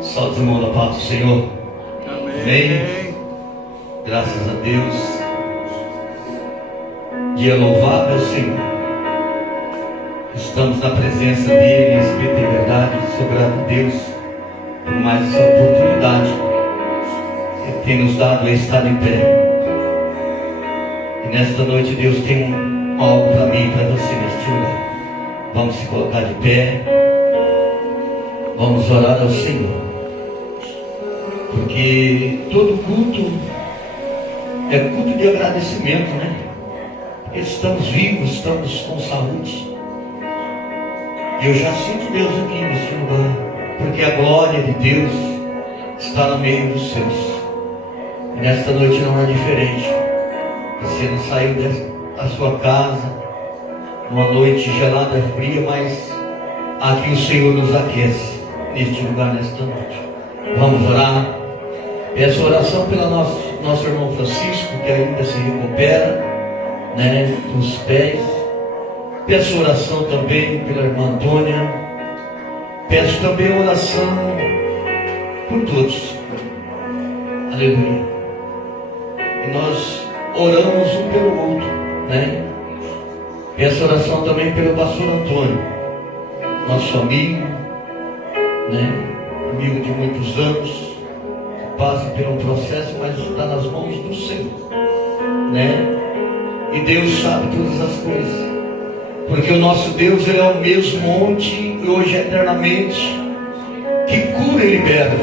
Solta a mão da paz do Senhor. Amém. Graças a Deus. Dia louvado é o Senhor. Estamos na presença dEle em espírito e verdade. Sou grato a Deus por mais essa oportunidade que Ele tem nos dado a estar em pé. E nesta noite Deus tem algo para mim e para você neste lugar. Vamos se colocar de pé. Vamos orar ao Senhor. Porque todo culto é culto de agradecimento, né? Porque estamos vivos, estamos com saúde. E eu já sinto Deus aqui nesse lugar, porque a glória de Deus está no meio dos seus. E nesta noite não é diferente. Você não saiu da sua casa numa noite gelada e fria, mas aqui o Senhor nos aquece neste lugar, nesta noite. Vamos orar. Peço oração pelo nosso irmão Francisco, que ainda se recupera, né, dos pés. Peço oração também pela irmã Antônia. Peço também oração por todos. Aleluia. E nós oramos um pelo outro, né? Peço oração também pelo pastor Antônio, nosso amigo, né? Amigo de muitos anos. Passa por um processo, mas está nas mãos do Senhor, né? E Deus sabe todas as coisas, porque o nosso Deus, Ele é o mesmo ontem e hoje eternamente, que cura e libera.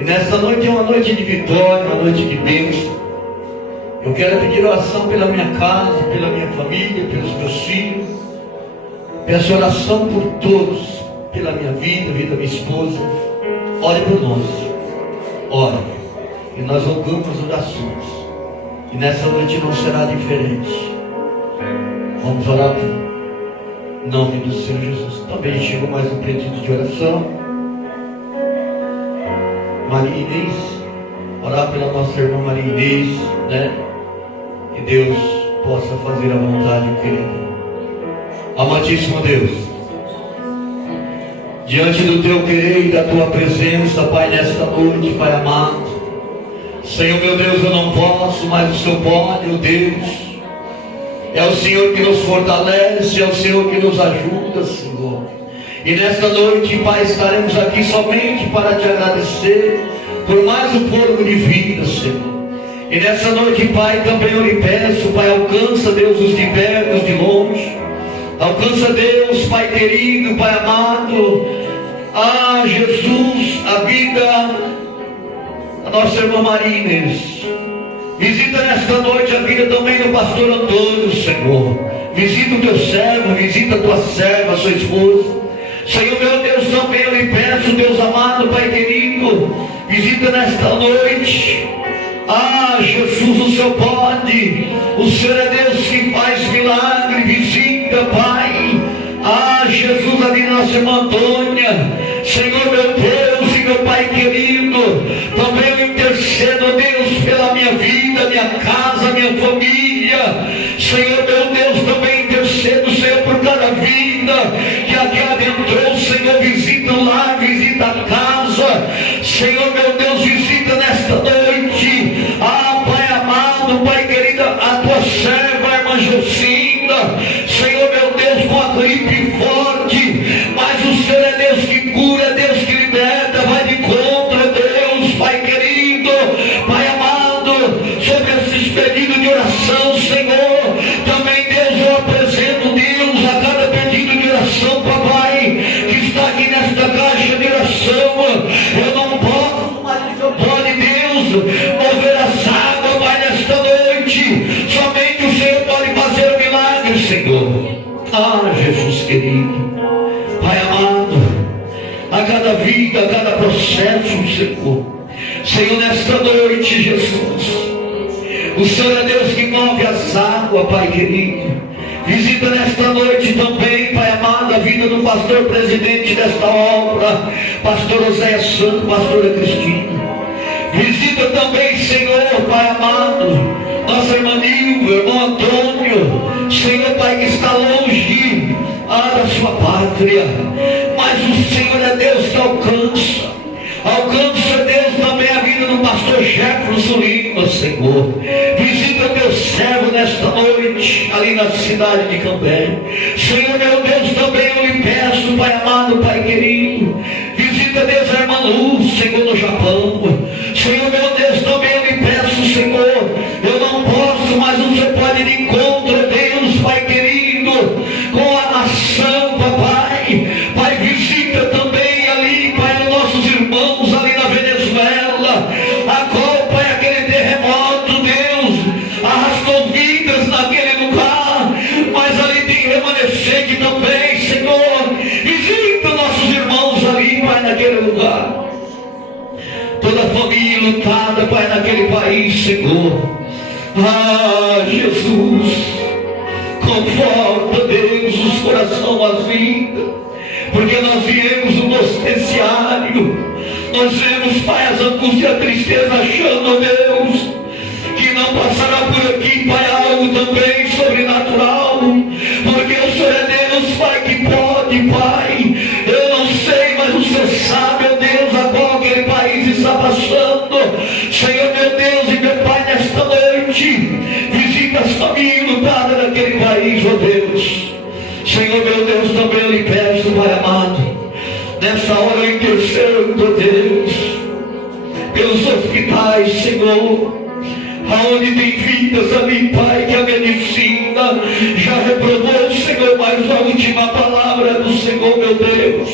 E nesta noite é uma noite de vitória, uma noite de bênção. Eu quero pedir oração pela minha casa, pela minha família, pelos meus filhos. Peço oração por todos, pela minha vida, vida da minha esposa. Ore por nós. Ora, e nós rogamos orações, e nessa noite não será diferente. Vamos orar em nome do Senhor Jesus. Também chegou mais um pedido de oração. Maria Inês, orar pela nossa irmã Maria Inês, né? Que Deus possa fazer a vontade, querido. Amantíssimo Deus, diante do Teu querer e da Tua presença, Pai, nesta noite, Pai amado, Senhor meu Deus, eu não posso, mas o Senhor pode, oh Deus. É o Senhor que nos fortalece, é o Senhor que nos ajuda, Senhor. E nesta noite, Pai, estaremos aqui somente para Te agradecer por mais um fôlego de vida, Senhor. E nessa noite, Pai, também eu lhe peço, Pai, alcança, Deus, os de perto, os de longe. Alcança, Deus, Pai querido, Pai amado, Jesus, a vida da nossa irmã Maria Inês. Visita nesta noite a vida também do pastor Antônio, Senhor. Visita o Teu servo, visita a Tua serva, a sua esposa. Senhor meu Deus, também eu lhe peço, Deus amado, Pai querido, visita nesta noite. Jesus, o Senhor pode. O Senhor é Deus que faz milagre. Visita, Pai. Jesus, ali nossa irmã Antônia. Senhor meu Deus e meu Pai querido, também eu intercedo, Deus, pela minha vida, minha casa, minha família. Senhor meu Deus, também intercedo, Senhor, por cada vida que aqui adentrou. Senhor, visita o lar, visita a casa. Senhor meu Deus, visita nesta noite. Pai amado, Pai querido, a Tua serva, a irmã Jocinda. Senhor meu Deus, com a gripe forte, mas o Senhor é Deus que cura, é Deus que liberta, vai de contra, Deus, Pai querido, Pai amado, sobre esses pedidos de oração, Senhor. Também, Deus, eu apresento, Deus, a cada pedido de oração, Papai, que está aqui nesta caixa de oração. Eu não posso, mas o Senhor pode, Deus, mover as águas, Pai, nesta noite. Somente o Senhor pode fazer o milagre, Senhor. Jesus querido, Pai amado, a cada vida, a cada processo, Senhor. Senhor, nesta noite, Jesus, O Senhor é Deus que move as águas, Pai querido. Visita nesta noite também, Pai amado, a vida do pastor presidente desta obra, pastor Oséias Santo, pastora Cristina. Visita também, Senhor, Pai amado, nossa irmã Nilva, irmão Antônio, Senhor, Pai, que está longe da sua pátria, mas o Senhor é Deus que alcança. Alcança, Deus, também a vida do pastor Jefferson Lima, Senhor. Visita teu servo nesta noite, ali na cidade de Cambé. Senhor, meu Deus, também eu lhe peço, Pai amado, Pai querido. Visita, Deus, a irmã Luz, Senhor, no Japão. Senhor, meu Deus, também eu lhe peço, Senhor. Eu não posso, mas o Senhor pode ir de encontro, Deus, Pai querido, com a nação, papai. Pai, visita também ali, Pai, nossos irmãos ali na Venezuela, a qual, Pai, aquele terremoto, Deus, arrastou vidas naquele lugar, mas ali tem remanescente também, Senhor. Visita nossos irmãos ali, Pai, naquele lugar. Toda a família lutada, Pai, naquele país, Senhor. Jesus, conforta, Deus, os corações, as vidas, porque nós viemos no nosso terciário, nós vemos, Pai, as angústias, a tristeza, achando, Deus, que não passará por aqui, Pai, algo também sobrenatural, porque o Senhor é Deus, Pai, que pode, Pai. Eu não sei, mas o Senhor sabe, ó Deus, agora aquele país está passando. Senhor, meu Deus e meu Pai, nesta noite, visita as famílias lutadas daquele país, ó Deus. Senhor, meu Deus, também eu lhe peço, Pai amado, nessa hora eu intercedo, ó Deus, pelos hospitais, Senhor, aonde tem vidas ali, Pai, que a medicina já reprovou, Senhor, mas a última palavra do Senhor, meu Deus.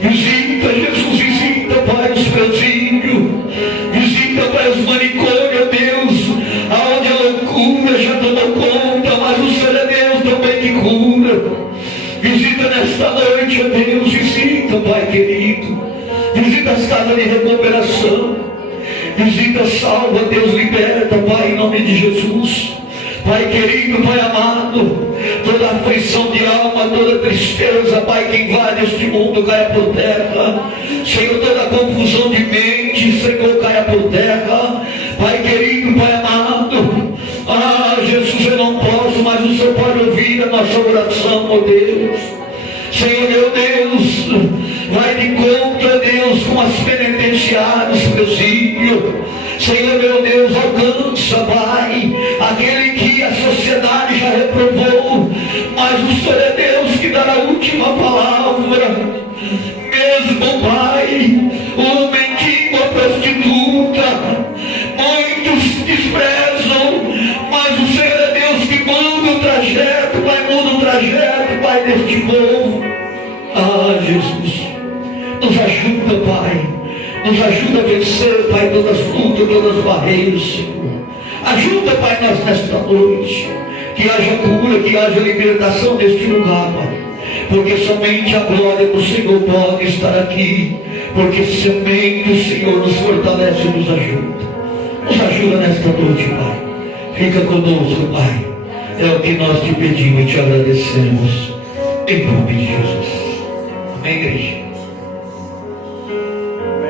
Visita, Jesus, visita, Pai, os presídios, visita, Pai, os manicômios, Deus, aonde a loucura já tomou conta, mas o Senhor é Deus também que cura. Visita nesta noite, ó Deus, visita, Pai querido, visita as casas de recuperação, visita, salva, Deus, liberta, Pai, em nome de Jesus. Pai querido, Pai amado, toda aflição de alma, toda tristeza, Pai, que invade este mundo, caia por terra. Senhor, toda confusão de mente, Senhor, caia por terra. Pai querido, Pai amado, Jesus, eu não posso, mas o Senhor pode ouvir a nossa oração, ó Deus. Senhor, meu Deus, vai de encontro, Deus, com as penitenciárias, presídio. Senhor, meu Deus, alcança, Pai, aquele que a sociedade já reprovou, mas o Senhor é Deus que dará a última palavra. Mesmo, Pai, o mendigo, a prostituta, muitos desprezam, mas o Senhor é Deus que muda o trajeto, Pai, muda o trajeto, Pai, deste povo. Jesus, nos ajuda, Pai, nos ajuda a vencer, Pai, todas as lutas, todas as barreiras, Senhor. Ajuda, Pai, nós nesta noite, que haja cura, que haja libertação neste lugar, Pai, porque somente a glória do Senhor pode estar aqui, porque somente o Senhor nos fortalece e nos ajuda. Nos ajuda nesta noite, Pai. Fica conosco, Pai. É o que nós te pedimos e te agradecemos, em nome de Jesus. Amém, igreja?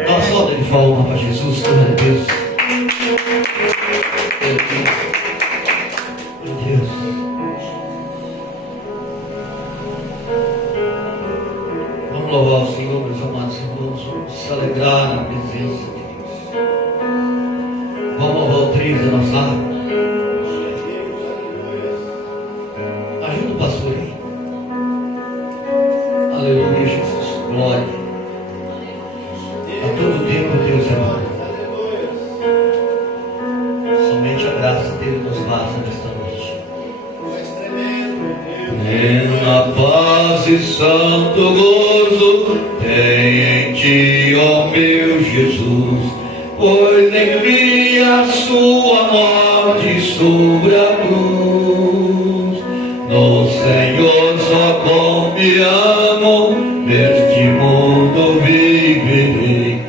Dá uma salva de palmas para Jesus, glória a Deus. Meu Deus. Vamos louvar o Senhor, meus amados irmãos. Vamos se alegrar na presença de Deus. Vamos louvar o trigo da nossa alma. Ajuda o pastor aí. Aleluia, Jesus. Glória. A todo tempo Deus é bom. Somente a graça dele nos basta nesta noite. Plena paz e santo gozo tem em ti, ó meu Jesus, pois em mim a sua morte sobre a cruz. No Senhor só com me amo, neste mundo viverei,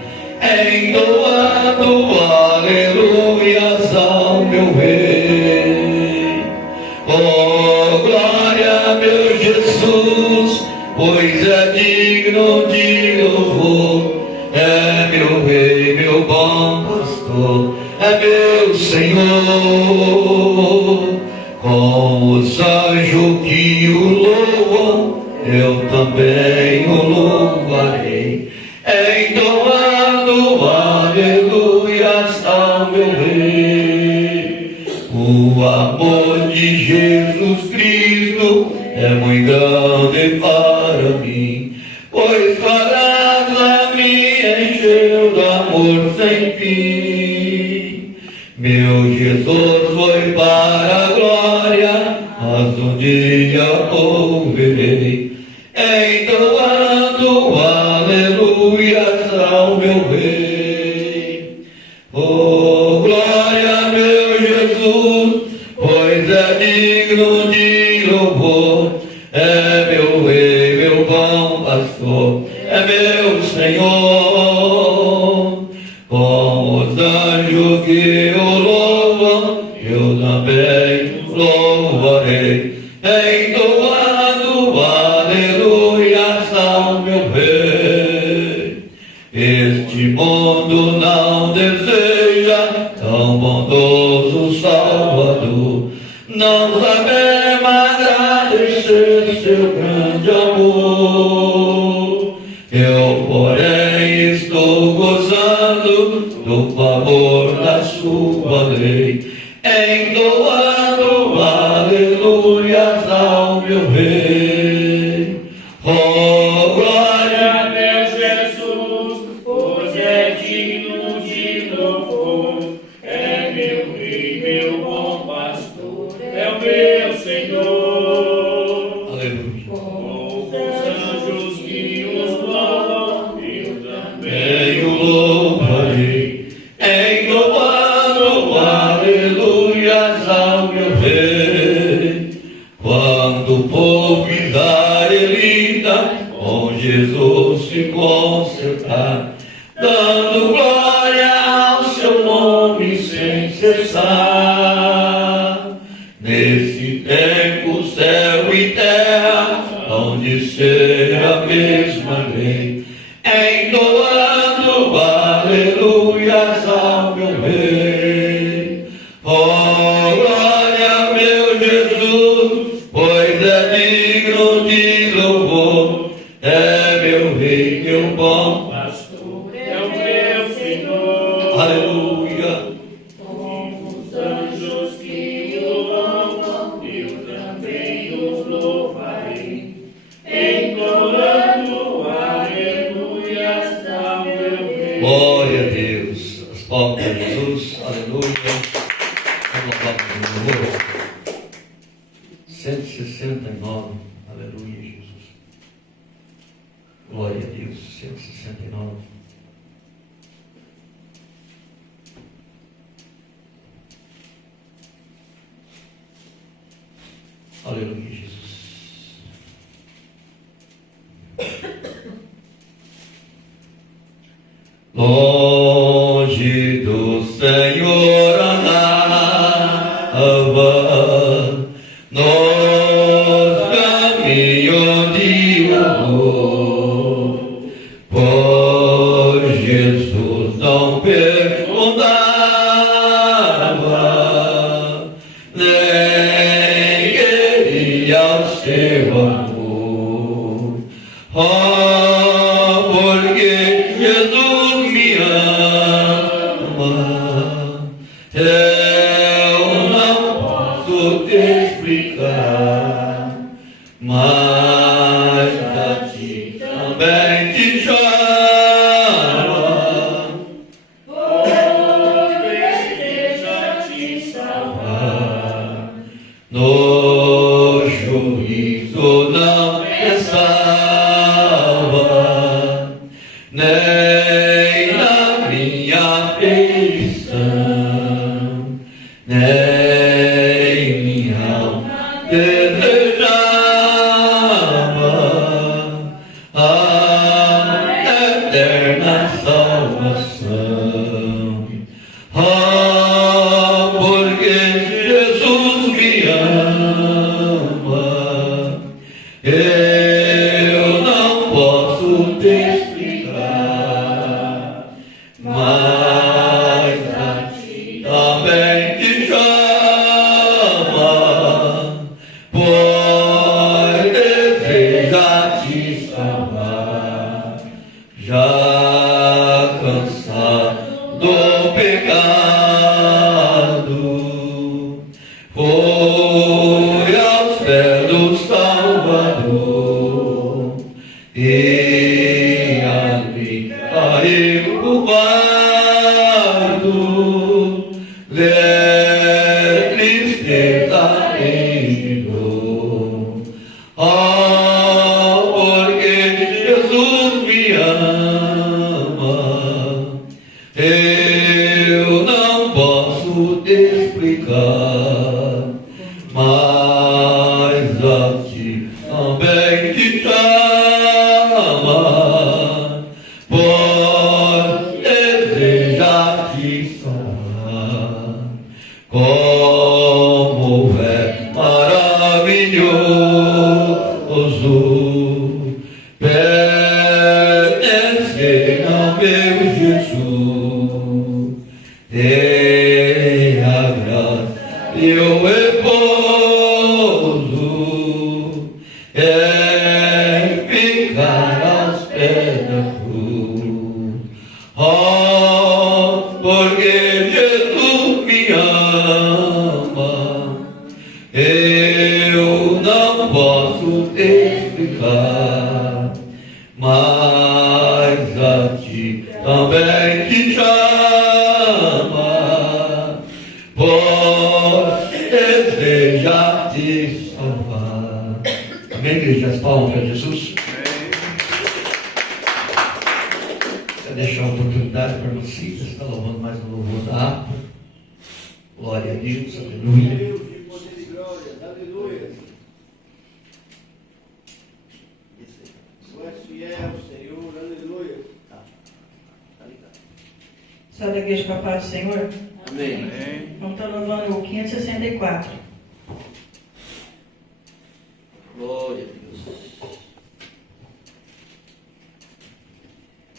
entoando aleluias ao meu Rei. eu também o louvarei, entoando aleluias ao meu Rei. O amor de Jesus Cristo é muito grande para mim, pois graça me encheu de amor sem fim. Meu Jesus foi para a glória, mas um dia o verei, entoando aleluias ao meu Rei. Oh, glória, meu Jesus, pois é digno de louvor, é meu Rei, meu bom pastor, é meu Senhor. Com os anjos que o louvam, eu também louvarei, entoando aleluias ao meu Rei. Este mundo não deseja tão bondoso Salvador, não sabemos agradecer seu grande amor. Eu, porém, estou gozando do favor da sua lei, entoando aleluias ao meu Rei. Oh, glória a Deus Jesus, pois é digno de louvor, é meu Rei, meu bom pastor, é o meu Senhor. aleluia. Com os anjos que os louvam, eu também Eu louvarei, entoando aleluias ao meu Rei. Quando o povo israelita com Jesus se consertar, dando glória ao seu nome sem cessar. Nesse tempo, céu e terra hão de ser a mesma lei, entoando aleluias ao meu Rei. Oh, glória, meu Jesus, pois é digno de louvor, é meu Rei, meu bom pastor, é o meu Senhor. aleluia. Com os anjos que o louvam, eu também os louvarei, entoando aleluias ao meu Rei. Glória a Deus. As palmas de Jesus, aleluia. Vamos lá para o louvor. 169, aleluia, Jesus. Glória a Deus, 169. Aleluia, Jesus. Longe do Senhor andava, nos caminhos de amor, pois Jesus não perguntava, nem queria o seu amor. Oh, porque Jesus me ama, eu não posso te explicar, mas a ti também te chama, Pois deseja te salvar. no juízo não pensava, nem na minha petição, nem minha alma desejava a eterna salvação. Ah, porque Jesus me ama, eu não posso te explicar, mas a ti também te chama, foi aos pés do Salvador, e ali caiu o bardo, tristeza e dor. Oh, porque Jesus me ama, eu não posso te explicar, mas a ti também te ama, pois deseja te salvar. Como é maravilhoso pertencer ao meu Jesus. Tem a graça e o repouso é ficar aos pés da cruz. Oh, porque Jesus me ama, eu não posso te explicar, mas a ti também te chama, pois deseja te salvar. Amém, igreja? As palmas para Jesus. Quero deixar uma oportunidade para você que está louvando mais um louvor da harpa. Glória a Deus, aleluia. Deus, de poder e glória, aleluia. Tu és fiel, Senhor, aleluia. Salve a igreja com a paz do Senhor. Amém. Vamos estar louvando o 564. Glória a Deus.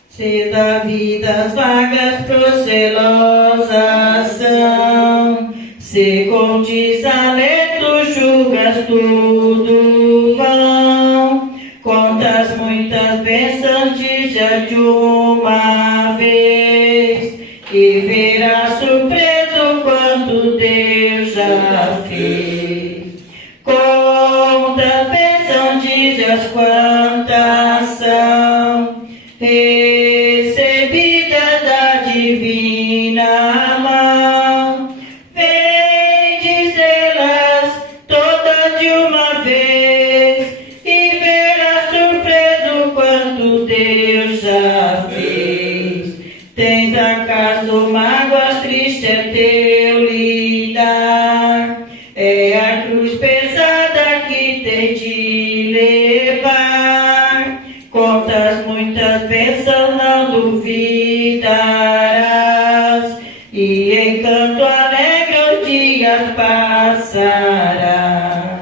Se da vida as vagas procelosas são, se com desalento julgas tudo vão, contas muitas bênçãos dias de uma vez, e verás surpreso quanto Deus já fez. Contas bênçãos dias quantas são, recebida da divina mão, vem dizê-las todas de uma vez, e verás surpreso quanto Deus já fez. Tens acaso mágoas, triste é teu lidar, é a cruz pesada que tem de levar, contas muitas bênçãos não duvidarás, e encanto alegre os dias passará.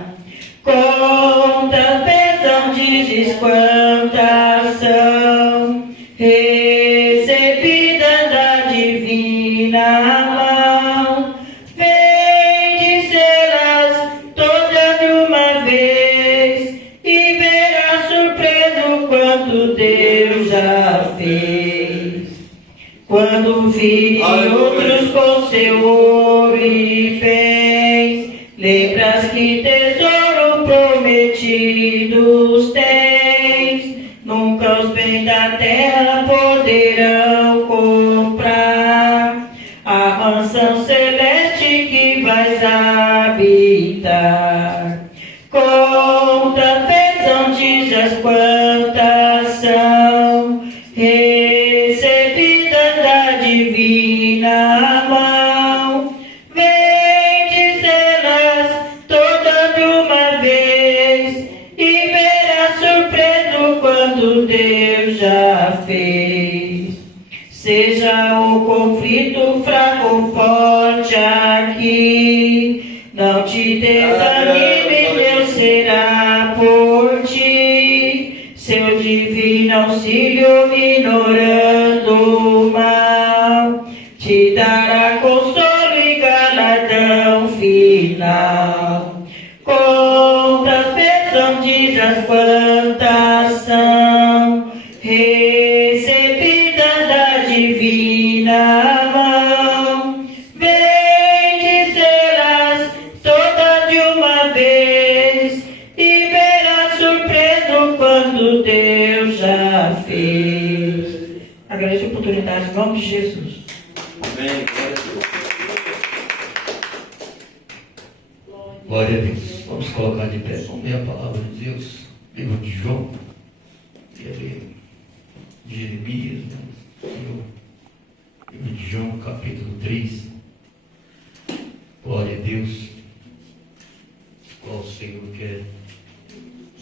Contas bênçãos dizes quantas são, recebidas da divina mão, vem dizê-las todas de uma vez, e verás surpreso quanto Deus já fez. Quando vi outros com seu ouro e fez, lembras que tesouro prometidos tens, nunca os bens da terra poderão comprar a mansão celeste que vais habitar. Contas bênçãos dias quantas são, recebidas da divina mão, vem dizê-las todas de uma vez, e verás surpreso quanto Deus já fez. Seja o conflito fraco ou forte aqui, não te desanime, Deus será por ti. Seu divino auxílio ignorando o mal, te dará consolo e galardão final. Contas bênçãos dias quantas são, recebidas da divina mão, vem dizê-las todas de nome de Jesus. Amém. Glória a Deus. Vamos colocar de pé. Vamos ler a palavra de Deus. Livro de João. E ali, Jeremias. Livro de João, capítulo 3. Glória a Deus. Qual o Senhor quer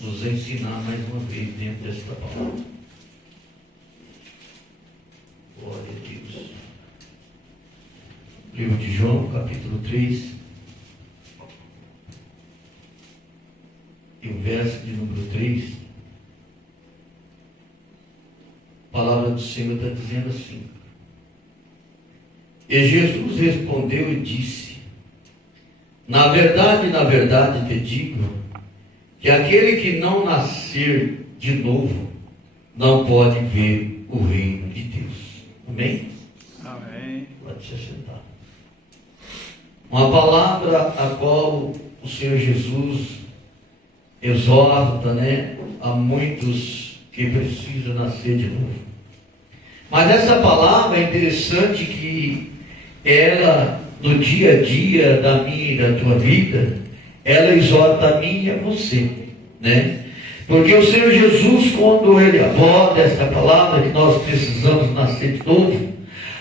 nos ensinar mais uma vez dentro desta palavra. Glória a Deus. Livro de João, capítulo 3. E o verso de número 3. A palavra do Senhor está dizendo assim. E Jesus respondeu e disse: na verdade te digo, que aquele que não nascer de novo, não pode ver o reino de Deus. Amém? Amém. Pode se sentar. Uma palavra a qual o Senhor Jesus exorta, a muitos que precisam nascer de novo. Mas essa palavra é interessante que ela, no dia a dia da minha e da tua vida, ela exorta a mim e a você, Porque o Senhor Jesus, quando Ele aborda esta palavra que nós precisamos nascer de novo,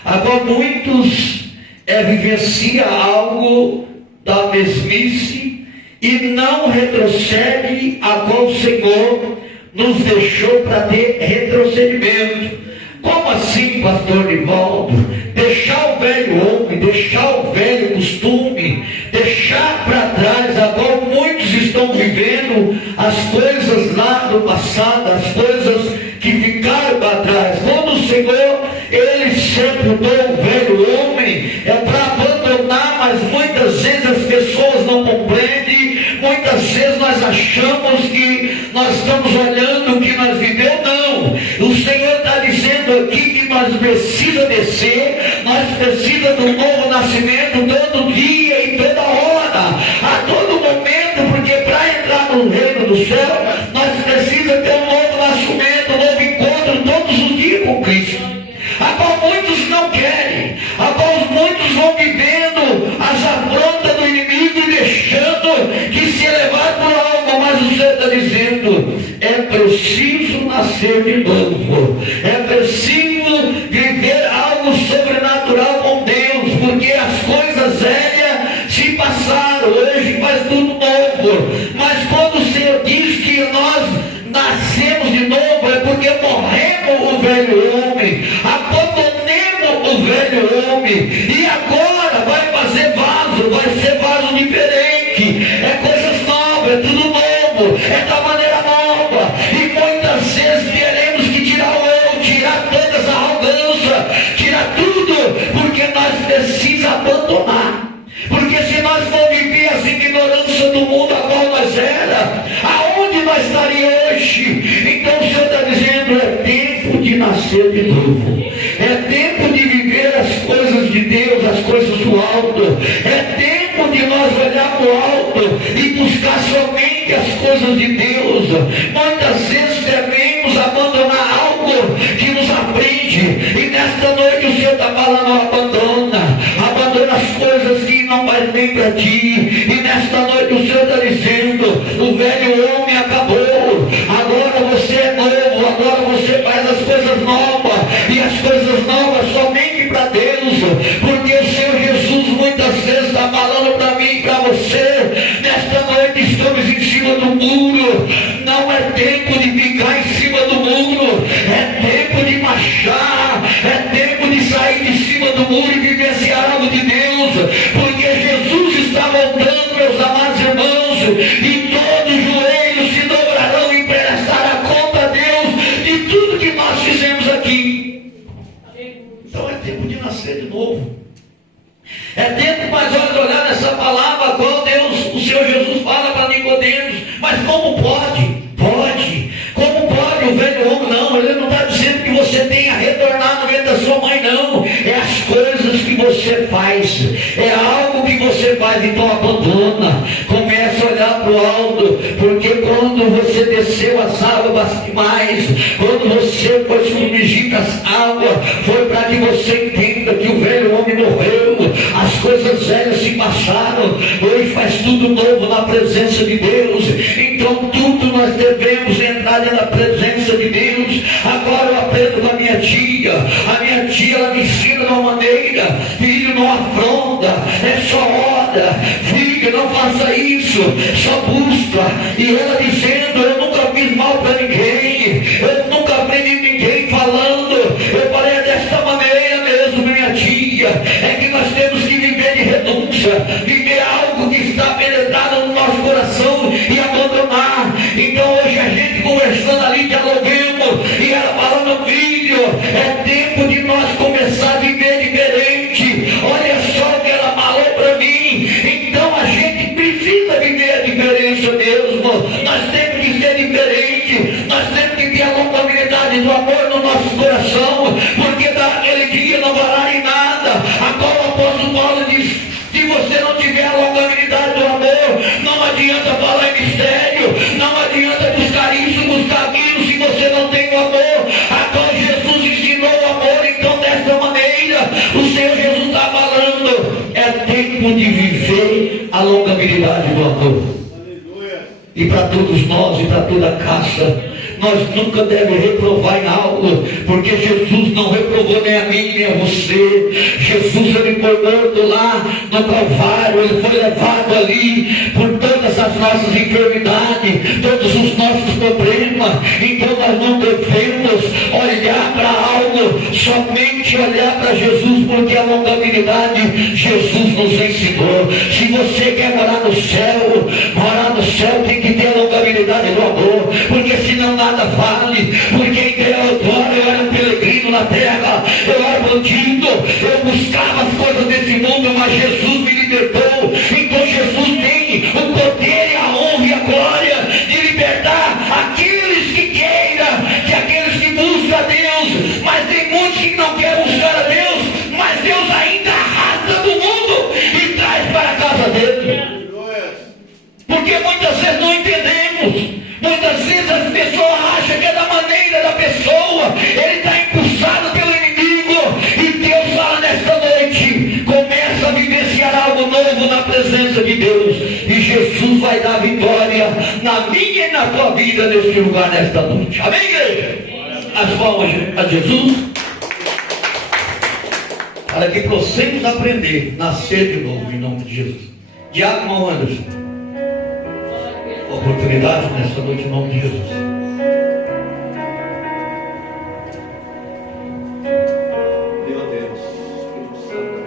agora muitos vivenciam algo da mesmice e não retrocede a qual o Senhor nos deixou para ter retrocedimento. Como assim, pastor Nivaldo? Deixar o velho homem, deixar o velho costume, deixar para trás. Agora muitos estão vivendo as coisas lá do passado, as coisas que ficaram para trás. Quando o Senhor, Ele sepultou o velho homem, é para abandonar, mas muitas vezes as pessoas não compreendem. Muitas vezes nós achamos que nós estamos olhando o que nós vivemos. Não, o Senhor está dizendo aqui que nós precisamos descer, nós precisamos de um novo nascimento todo dia e toda hora, a todo momento, porque para entrar no reino do céu, nós precisamos ter um novo nascimento, um novo encontro todos os dias com Cristo. Agora muitos não querem, agora muitos vão vivendo as afrontas do inimigo e deixando que se elevar por algo, mas o Senhor está dizendo, é preciso nascer de novo, é preciso viver algo sobrenatural com Deus, porque as coisas velhas se passaram, hoje faz tudo novo. Mas quando o Senhor diz que nós nascemos de novo, é porque morremos o velho homem, abandonemos o velho homem, e agora vai fazer vaso, vai ser vaso diferente, é coisas novas, é tudo novo, é da maneira nova, e muitas vezes teremos que tirar toda essa arrogância, tirar tudo, porque nós precisamos abandonar. Porque se nós for viver essa ignorância do mundo a qual nós era, aonde nós estaríamos hoje? Então o Senhor está dizendo, é tempo de nascer de novo, é tempo de viver as coisas de Deus, as coisas do alto, é tempo de nós olhar para o alto e buscar somente as coisas de Deus. Muitas vezes devemos abandonar algo que nos aprende, e nesta noite o Senhor está falando, abandona as coisas que não faz bem para ti, e nesta noite o Senhor está dizendo, o velho homem acabou, agora você é novo, agora você faz as coisas novas, e as coisas novas somente para Deus, porque o Senhor Jesus muitas vezes está falando para mim e para você, nesta noite estamos em cima do muro, não é tempo de ficar em cima do muro, é tempo de marchar, é tempo de sair de cima do muro e vivenciar algo de Deus, porque Jesus está voltando, meus amados irmãos, e todos os joelhos se dobrarão e prestarão conta a Deus de tudo que nós fizemos aqui. Então é tempo de nascer de novo. É tempo para nós olhar nessa palavra, qual Deus, o Senhor Jesus fala para Nicodemos, mas como pode? Pode. Como pode o velho homem? Não, ele não está dizendo que você tenha retornado no ventre da sua mãe, não. É as coisas que você faz, é algo que você faz, então abandona, começa a olhar para o alto, porque quando você desceu as águas demais, quando você foi submergido nas águas, foi para que você entenda que o velho homem morreu, as coisas velhas se passaram, hoje faz tudo novo na presença de Deus. Então tudo nós devemos entrar na presença de Deus. Agora eu aprendo com a minha tia ela me ensina de uma maneira: filho, não afronta, é só hora, filho, não faça isso, só busca. E ela dizendo: eu nunca fiz mal para ninguém, eu nunca aprendi ninguém falando. Eu falei: é desta maneira mesmo, minha tia, é que nós temos que viver de renúncia, viver algo que está penetrado no nosso coração e abandonar. Então hoje a gente conversando ali, dialogando, e ela falando: filho, é tempo de nós começar a viver diferente. Olha só o que ela falou para mim. Então a gente precisa viver a diferença mesmo. Nós temos que ser diferente. Nós temos que ter a longanimidade do amor no nosso coração, porque daquele dia não valerá em nada. Agora o apóstolo Paulo diz: se você não tiver a longanimidade do amor, não adianta falar em mistério, não adianta buscar isso, buscar aquilo, se você não tem o amor. Agora Jesus ensinou o amor, então dessa maneira o Senhor Jesus está falando: é tempo de viver a longanimidade do amor. E para todos nós e para toda a casa, nós nunca devemos reprovar em algo, porque Jesus não reprovou nem a mim nem a você. Jesus, ele foi morto lá no Calvário, ele foi levado ali por todas as nossas enfermidades, todos os nossos problemas. Então nós não devemos olhar para algo, somente olhar para Jesus, porque a longanimidade Jesus nos ensinou. Se você quer morar no céu tem que ter a longanimidade do amor, porque senão nada vale. Porque eu era um peregrino na terra, eu era bandido, eu buscava as coisas desse mundo, mas Jesus me libertou. Então Jesus tem o poder e a honra e a glória de libertar aqueles que queiram, que aqueles que buscam a Deus. Mas tem muitos que não querem buscar a Deus, mas Deus ainda arrasta do mundo e traz para a casa dele. Porque muitas vezes não entendemos. Muitas vezes as pessoas acham que é da maneira da pessoa, ele está impulsado pelo inimigo. E Deus fala nesta noite: começa a vivenciar algo novo na presença de Deus, e Jesus vai dar vitória na minha e na tua vida neste lugar, nesta noite. Amém, igreja? As palmas a Jesus, para que possamos aprender, nascer de novo em nome de Jesus. Diácono Anderson, oportunidade nesta noite em nome de Jesus. Meu Deus, Espírito Santo,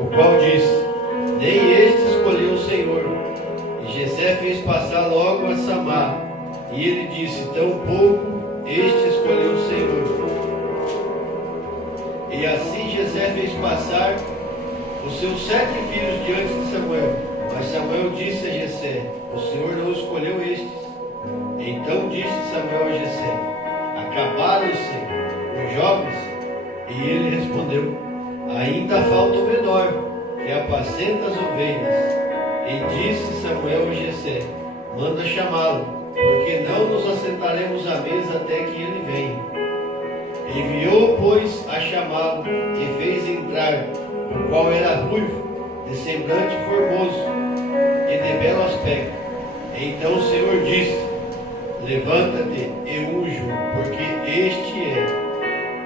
o qual diz: Nem este escolheu o Senhor. E Jessé fez passar logo a Samar. E ele disse: tampouco este escolheu o Senhor. E assim Jessé fez passar os seus 7 filhos diante de Samuel. Mas Samuel disse a Jessé: o Senhor não escolheu estes. Então disse Samuel a Jessé: acabaram-se os jovens? E ele respondeu: ainda falta o menor, que apacenta as ovelhas. E disse Samuel a Jessé: manda chamá-lo, porque não nos assentaremos à mesa até que ele venha. Enviou, pois, a chamá-lo, e fez entrar, o qual era ruivo, de semblante formoso, e de belo aspecto. Então o Senhor disse: levanta-te e unge-o, porque este é.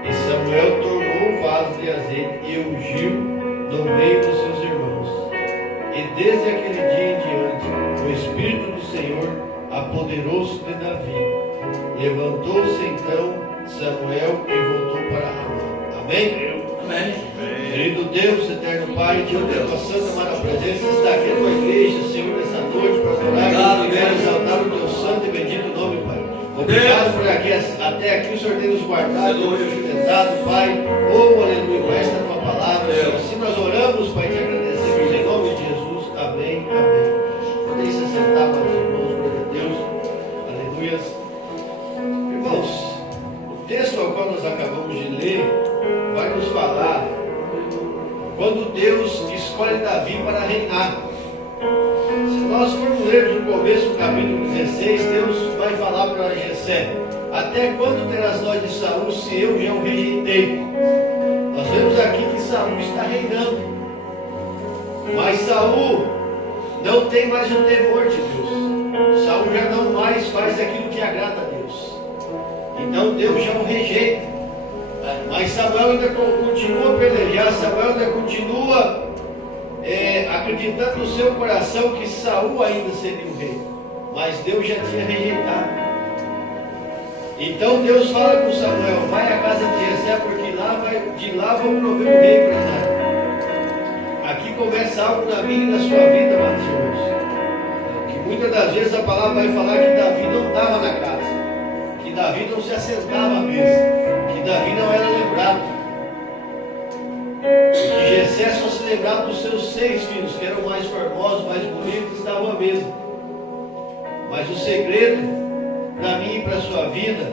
E Samuel tornou o vaso de azeite e ungiu no meio dos seus irmãos. E desde aquele dia em diante, o Espírito do Senhor apoderou-se de Davi. Levantou-se então Samuel e voltou para Ramá. Amém? Amém. Querido Deus, eterno Pai, Deus da tua santa amada presença, está aqui na tua igreja, Senhor, nessa noite, para adorar e exaltar o teu santo e bendito nome, Pai. Obrigado por aqui, até aqui o Senhor tem nos guardado, nos sustentado, Pai. Oh, aleluia, com esta tua palavra, Senhor. Assim nós oramos, Pai, te agradecemos em nome de Jesus. Amém, amém. Podem se sentar, meus irmãos, glória a Deus. Aleluia. Irmãos, o texto ao qual nós acabamos de ler vai nos falar quando Deus escolhe Davi para reinar. Se nós formos ler no começo do capítulo 16, Deus vai falar para Jessé: até quando terás dó de Saul, se eu já o rejeitei? Nós vemos aqui que Saul está reinando, mas Saul não tem mais o temor de Deus. Saul já não mais faz aquilo que agrada a Deus. Então Deus já o rejeita. Mas Samuel ainda continua a pelejar, Samuel ainda continua acreditando no seu coração que Saul ainda seria o rei. Mas Deus já tinha rejeitado. Então Deus fala com Samuel: vai à casa de Jessé, porque de lá vou prover um rei para Israel. Aqui começa algo na minha e na sua vida, Mateus. Que muitas das vezes a palavra vai falar que Davi não estava na casa, que Davi não se assentava à mesa, que Davi não era lembrado. Que Jessé só se lembrava dos seus 6 filhos, que eram mais formosos, mais bonitos, estavam à mesa. Mas o segredo para mim e para a sua vida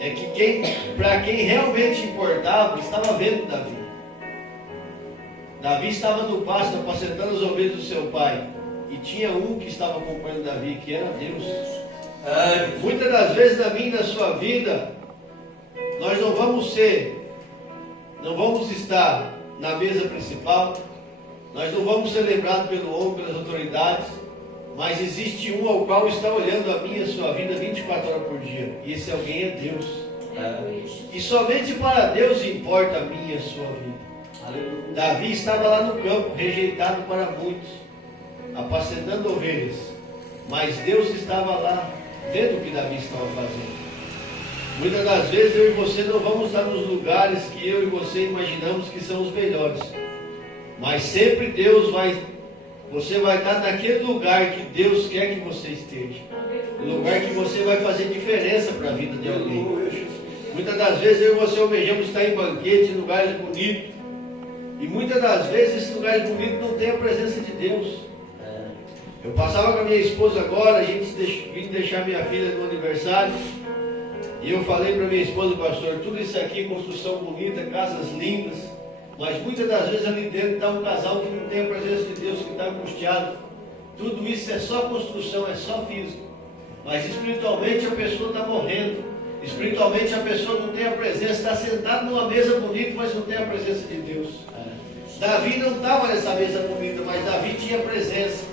é que para quem realmente importava, estava vendo Davi. Davi estava no pasto, apacentando as ovelhas do seu pai, e tinha um que estava acompanhando Davi, que era Deus. Muitas das vezes na minha e na sua vida, nós não vamos estar na mesa principal, nós não vamos ser lembrados pelo homem, pelas autoridades, mas existe um ao qual está olhando a minha e a sua vida 24 horas por dia, e esse alguém é Deus. E somente para Deus importa a minha e a sua vida. Davi estava lá no campo, rejeitado para muitos, apacentando ovelhas, mas Deus estava lá vendo o que Davi estava fazendo. Muitas das vezes eu e você não vamos estar nos lugares que eu e você imaginamos que são os melhores, mas sempre você vai estar naquele lugar que Deus quer que você esteja, no lugar que você vai fazer diferença para a vida de alguém. Muitas das vezes eu e você almejamos estar em banquete, em lugares bonitos, e muitas das vezes esses lugares bonitos não tem a presença de Deus. Eu passava com a minha esposa agora, a gente vim deixar minha filha no aniversário, e eu falei para minha esposa: pastor, tudo isso aqui, construção bonita, casas lindas, mas muitas das vezes ali dentro está um casal que não tem a presença de Deus, que está angustiado. Tudo isso é só construção, é só físico, mas espiritualmente a pessoa está morrendo. Espiritualmente a pessoa não tem a presença, está sentado numa mesa bonita, mas não tem a presença de Deus. Davi não estava nessa mesa bonita, mas Davi tinha presença,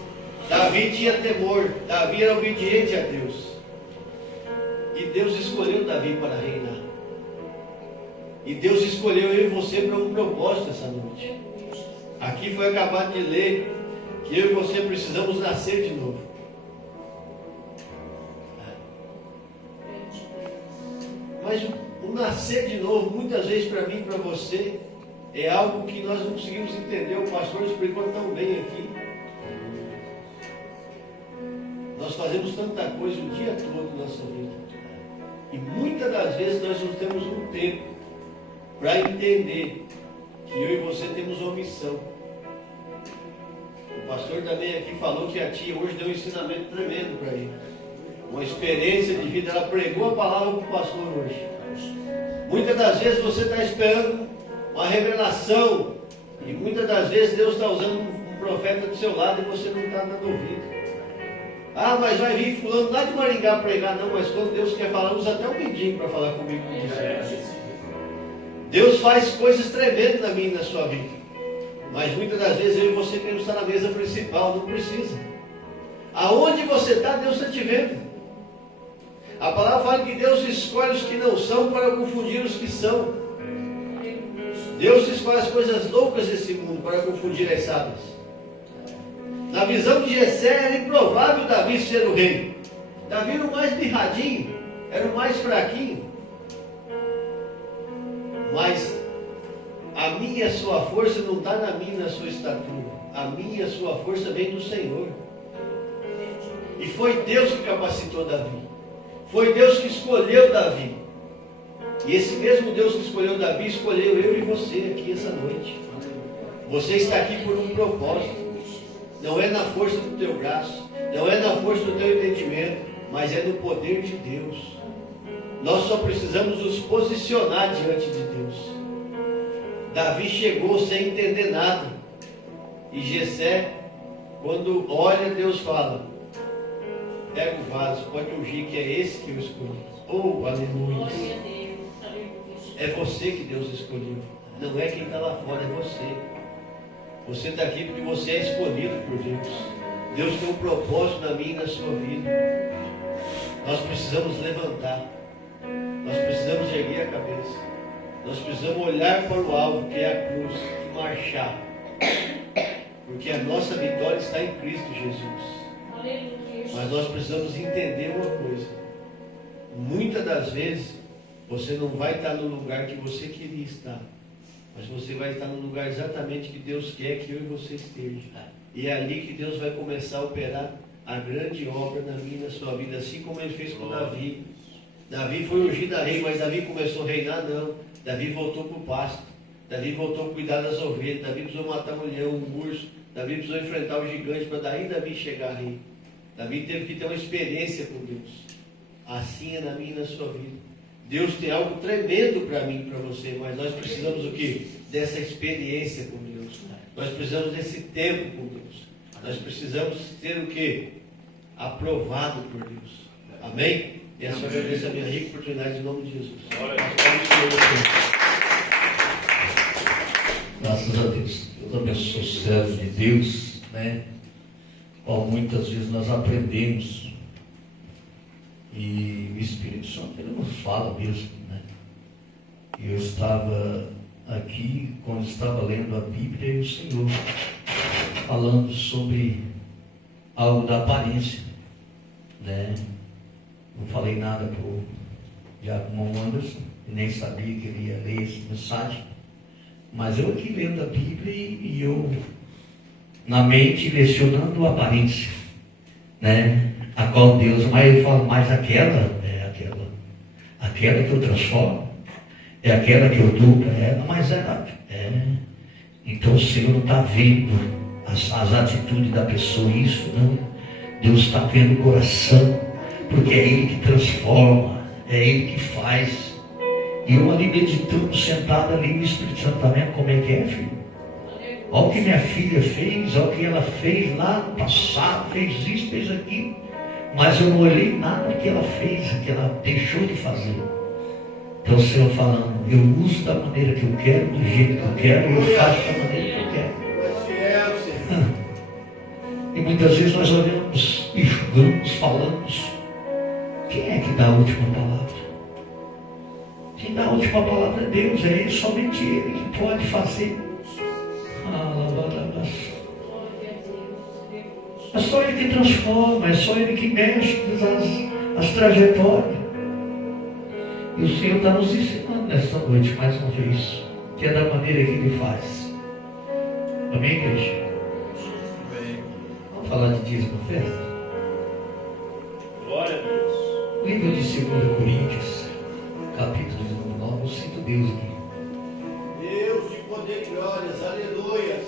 Davi tinha temor, Davi era obediente a Deus. E Deus escolheu Davi para reinar. E Deus escolheu eu e você para um propósito essa noite. Aqui foi acabado de ler que eu e você precisamos nascer de novo. Mas o nascer de novo, muitas vezes para mim e para você, é algo que nós não conseguimos entender. O pastor explicou tão bem aqui. Nós fazemos tanta coisa o dia todo na nossa vida. E muitas das vezes nós não temos um tempo para entender que eu e você temos uma missão. O pastor também aqui falou que a tia hoje deu um ensinamento tremendo para ele. Uma experiência de vida. Ela pregou a palavra para o pastor hoje. Muitas das vezes você está esperando uma revelação. E muitas das vezes Deus está usando um profeta do seu lado e você não está dando ouvido. Ah, mas vai vir fulano lá de Maringá pregar. Não, mas quando Deus quer falar, usa até um mindinho para falar comigo. Deus faz coisas tremendas na minha e na sua vida. Mas muitas das vezes eu e você queremos estar na mesa principal. Não precisa. Aonde você está, Deus está te vendo. A palavra fala que Deus escolhe os que não são para confundir os que são. Deus escolhe as coisas loucas desse mundo para confundir as sábias. Na visão de Jessé era improvável Davi ser o rei. Davi era o mais mirradinho, era o mais fraquinho. Mas a minha e a sua força não está na minha e na sua estatura. A minha e a sua força vem do Senhor. E foi Deus que capacitou Davi. Foi Deus que escolheu Davi. E esse mesmo Deus que escolheu Davi, escolheu eu e você aqui essa noite. Você está aqui por um propósito. Não é na força do teu braço, não é na força do teu entendimento, mas é no poder de Deus. Nós só precisamos nos posicionar diante de Deus. Davi chegou sem entender nada. E Jessé, quando olha, Deus fala: pega o vaso, pode ungir, que é esse que eu escolhi. Oh, aleluia! É você que Deus escolheu. Não é quem está lá fora, é você. Você está aqui porque você é escolhido por Deus. Deus tem um propósito na minha e na sua vida. Nós precisamos levantar. Nós precisamos erguer a cabeça. Nós precisamos olhar para o alvo, que é a cruz, e marchar. Porque a nossa vitória está em Cristo Jesus. Mas nós precisamos entender uma coisa. Muitas das vezes, você não vai estar no lugar que você queria estar. Mas você vai estar no lugar exatamente que Deus quer que eu e você esteja. E é ali que Deus vai começar a operar a grande obra na minha e na sua vida. Assim como Ele fez com Davi. Davi foi ungido a rei, mas Davi começou a reinar? Não. Davi voltou para o pasto. Davi voltou a cuidar das ovelhas. Davi precisou matar um leão, um urso. Davi precisou enfrentar o gigante para daí Davi chegar a rei. Davi teve que ter uma experiência com Deus. Assim é na minha e na sua vida. Deus tem algo tremendo para mim e para você, mas nós precisamos o quê? Dessa experiência com Deus. Nós precisamos desse tempo com Deus. Nós precisamos ter o quê? Aprovado por Deus. Amém? E essa agradeço a minha rica oportunidade em nome de Jesus. Graças a Deus. Deus abençoe o servo de Deus, né? Qual muitas vezes nós aprendemos. E o Espírito Santo, ele nos fala mesmo, né? Eu estava aqui, quando estava lendo a Bíblia, e o Senhor falando sobre algo da aparência, né? Não falei nada para o Diácono Anderson, nem sabia que ele ia ler essa mensagem, mas eu aqui lendo a Bíblia e eu na mente lecionando a aparência, né? A qual Deus, mas eu falo, mas aquela que eu transformo, é aquela que eu dou para ela, mas então o Senhor não está vendo as atitudes da pessoa, isso não. Deus está vendo o coração, porque é Ele que transforma, é Ele que faz. E eu ali meditando, sentado ali, o Espírito Santo está vendo como é que é, filho? Olha o que minha filha fez, olha o que ela fez lá no passado, fez isso, fez aquilo. Mas eu não olhei nada que ela fez, que ela deixou de fazer. Então o Senhor falando, eu uso da maneira que eu quero, do jeito que eu quero, e eu faço da maneira que eu quero. E muitas vezes nós olhamos e julgamos, falamos. Quem é que dá a última palavra? Quem dá a última palavra é Deus, é Ele, somente Ele que pode fazer. É só Ele que transforma, é só Ele que mexe as trajetórias. E o Senhor está nos ensinando nessa noite, mais uma vez, que é da maneira que Ele faz. Amém, igreja? Vamos falar de dízimo e oferta? Glória a Deus. Livro de 2 Coríntios, capítulo 9, eu sinto Deus aqui. Deus de poder e glórias, aleluias.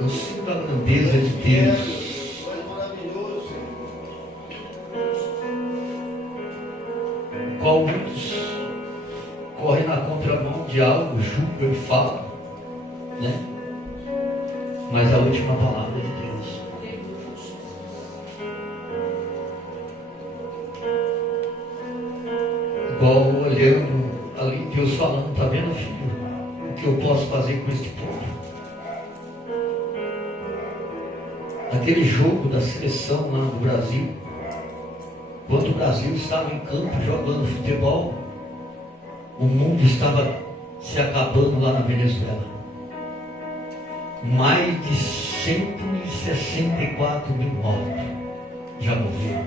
Eu sinto a grandeza de Deus. Coisa maravilhoso. O qual muitos correm na contramão de algo, julgam e falam, né? Mas a última palavra é de Deus. Igual olhando ali, Deus falando, está vendo, filho, o que eu posso fazer com este povo? Aquele jogo da seleção lá no Brasil, quando o Brasil estava em campo jogando futebol, o mundo estava se acabando lá na Venezuela. Mais de 164 mil mortos já morreram,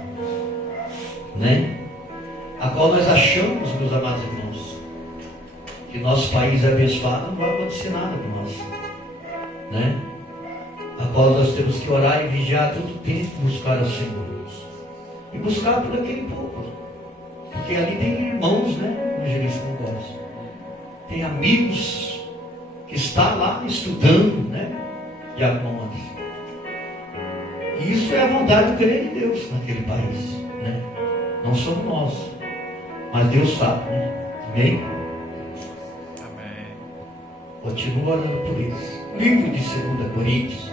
né? A qual nós achamos, meus amados irmãos, que nosso país é abençoado, não vai acontecer nada com nós, né? A qual nós temos que orar e vigiar todo o tempo, buscar o Senhor e buscar por aquele povo, porque ali tem irmãos, né? No Jericó não gosta, tem amigos que estão lá estudando, né? E irmãos. E isso é a vontade do querer de Deus naquele país, né? Não somos nós, mas Deus sabe, né? Amém? Amém. Continua orando por eles. Livro de 2 Coríntios,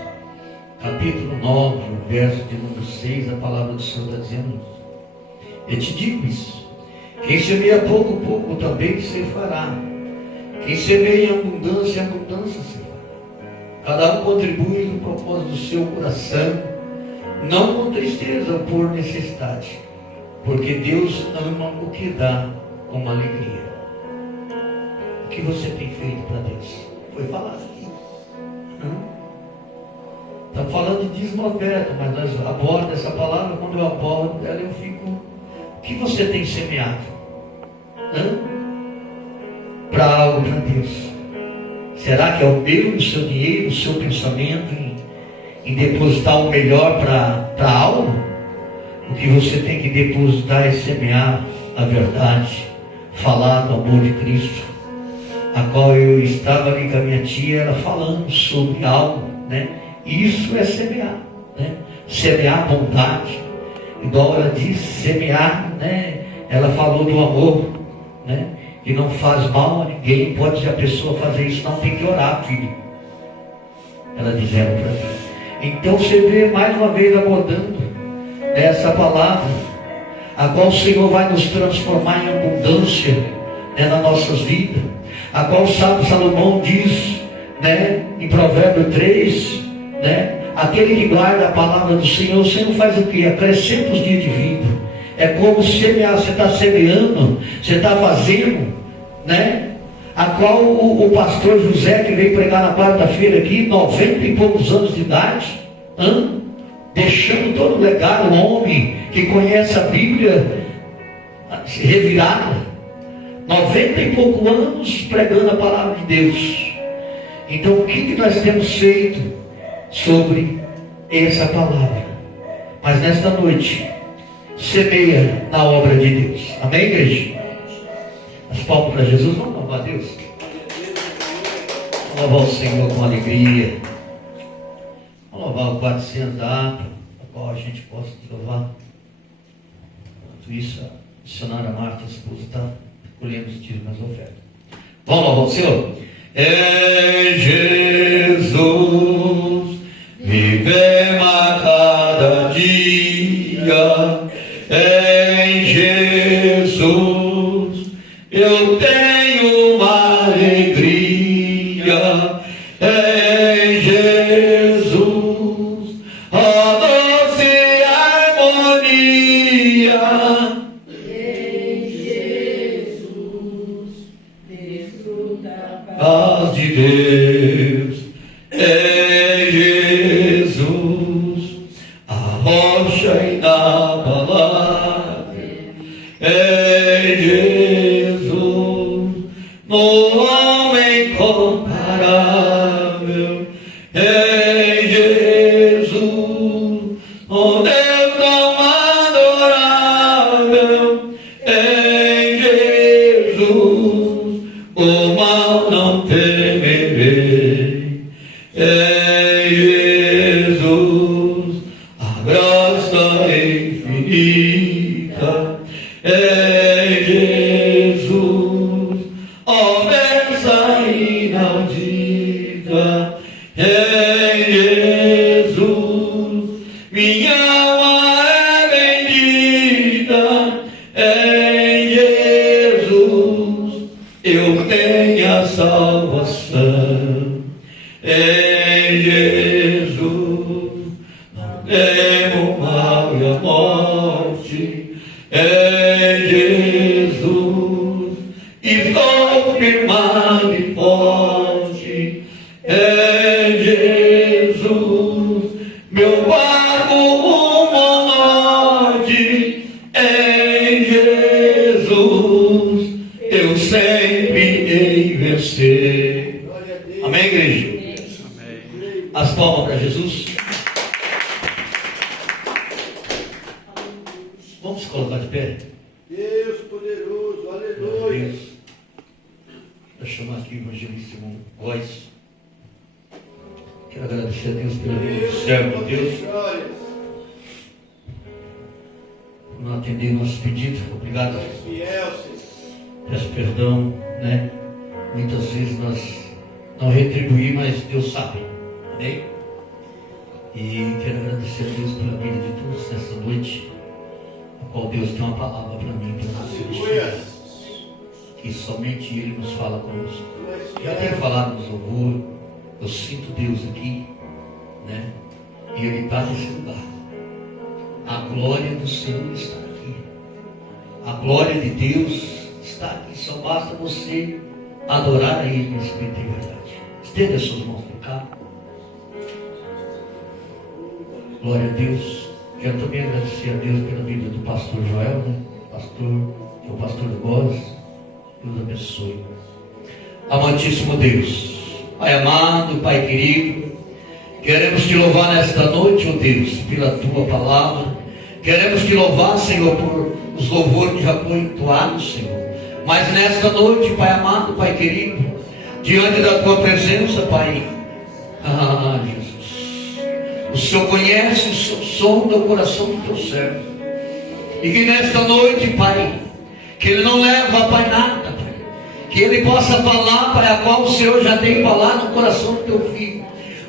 capítulo 9, verso de número 6, a palavra do Senhor está dizendo isso. Eu te digo isso. Quem semeia pouco, pouco também se fará. Quem semeia em abundância, abundância se fará. Cada um contribui no propósito do seu coração, não com tristeza ou por necessidade, porque Deus ama o que dá com alegria. O que você tem feito para Deus? Foi falado aqui. Estamos falando de dízimo e oferta, mas nós abordamos essa palavra, quando eu abordo ela, eu fico. O que você tem semeado? Para algo para Deus. Será que é o meu, o seu dinheiro, o seu pensamento em depositar o melhor para algo? O que você tem que depositar é semear a verdade, falar do amor de Cristo, a qual eu estava ali com a minha tia, ela falando sobre algo, né? Isso é semear, né? Semear bondade, igual ela disse, semear, né? Ela falou do amor, né? Que não faz mal a ninguém. Pode a pessoa fazer isso, não tem que orar, filho. Ela dizendo para mim. Então você vê mais uma vez abordando essa palavra, a qual o Senhor vai nos transformar em abundância, né, nas nossas vidas, a qual o sábio Salomão diz, né, em Provérbio 3, né, aquele que guarda a palavra do Senhor, o Senhor faz o quê? Acrescenta os dias de vida. É como semear, você está semeando, você está fazendo, né? A qual o pastor José, que veio pregar na quarta-feira aqui, 90 e poucos anos de idade, deixando todo o legado, um homem que conhece a Bíblia revirada, 90 e poucos anos pregando a palavra de Deus. Então o que nós temos feito sobre essa palavra? Mas nesta noite, semeia na obra de Deus. Amém, igreja? As palmas para Jesus. Vamos louvar a Deus. Vamos louvar o Senhor com alegria. Vamos louvar o 400 da APA, a qual a gente possa louvar. Enquanto isso, a missionária Marta, a esposa, está colhendo os tiros nas ofertas. Vamos louvar o Senhor. É Jesus, vivemos a cada dia. Em Jesus eu tenho uma alegria. Em Jesus a doce harmonia. Em Jesus desfruta a paz de Deus. Em Jesus a rocha inabalável. Em Jesus no homem incomparável em Jesus, oh Deus tão adorável em Jesus, o mal não temerei em Jesus, a graça infinita em Jesus, ó bênção inaudita em Jesus, minha alma é bendita em Jesus, eu tenho a salvação em Jesus, não temo mal e a morte em Jesus, e sou firmado e forte em Jesus, meu barco rumo ao norte em Jesus, eu sempre hei vencer. Amém, igreja? As palmas para Jesus. Vamos colocar de pé. Deus poderoso, aleluia. Deus. Vou chamar aqui o evangelista irmão Góes. Quero agradecer a Deus pela vida do servo de Deus. Por não atender nossos pedidos. Obrigado. Peço perdão, né? Muitas vezes nós não retribuímos, mas Deus sabe. Amém? E quero agradecer a Deus pela vida de todos nessa noite, a qual Deus tem uma palavra para mim, para vocês, que somente Ele nos fala conosco. Já tem falado nos louvor, eu sinto Deus aqui, né? E Ele está nesse lugar. A glória do Senhor está aqui. A glória de Deus está aqui. Só basta você adorar a Ele em espírito e verdade. Estenda as suas mãos para cá. Glória a Deus. Quero também agradecer a Deus pela vida do pastor Joel, né? Que é o pastor do Góes. Deus abençoe. Amantíssimo Deus, Pai amado, Pai querido, queremos te louvar nesta noite, ó Deus, pela tua palavra. Queremos te louvar, Senhor, por os louvores que já foram entoados, Senhor. Mas nesta noite, Pai amado, Pai querido, diante da tua presença, Pai, Jesus, o Senhor conhece o som do coração do teu servo. E que nesta noite, Pai, que ele não leva, Pai, nada, Pai. Que ele possa falar, Pai, a qual o Senhor já tem falado no coração do teu filho.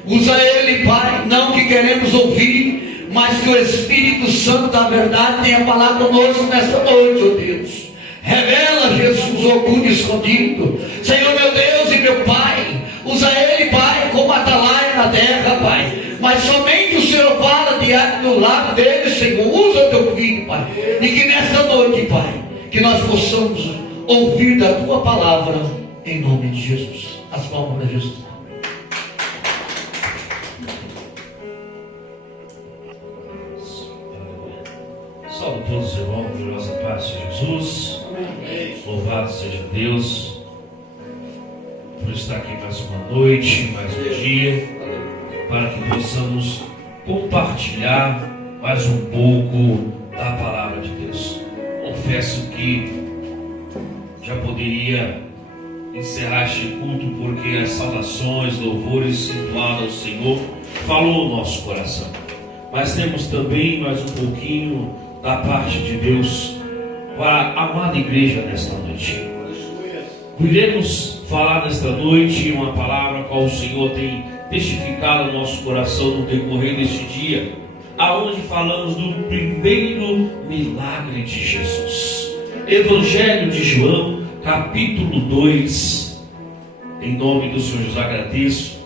Usa ele, Pai, não que queremos ouvir, mas que o Espírito Santo da verdade tenha falado conosco nesta noite, ó Deus. Revela, Jesus, o oculto e escondido. Senhor, meu Deus e meu Pai, usa ele, Pai, como atalaia na terra, Pai. Mas somente o Senhor fala diante do lado dele, Senhor. Usa o teu filho, Pai. E que nesta noite, Pai, que nós possamos ouvir da tua palavra, em nome de Jesus. As palmas para Jesus. Salve todos os irmãos, gloriosa paz de Jesus. Amém. Louvado seja Deus por estar aqui mais uma noite, mais um dia, para que possamos compartilhar mais um pouco da palavra de Deus. Confesso que já poderia encerrar este culto, porque as saudações, louvores entoados ao Senhor falou no nosso coração. Mas temos também mais um pouquinho da parte de Deus para a amada igreja nesta noite. Iremos falar nesta noite uma palavra qual o Senhor tem testificado no nosso coração no decorrer deste dia, aonde falamos do primeiro milagre de Jesus. Evangelho de João, capítulo 2. Em nome do Senhor Jesus agradeço,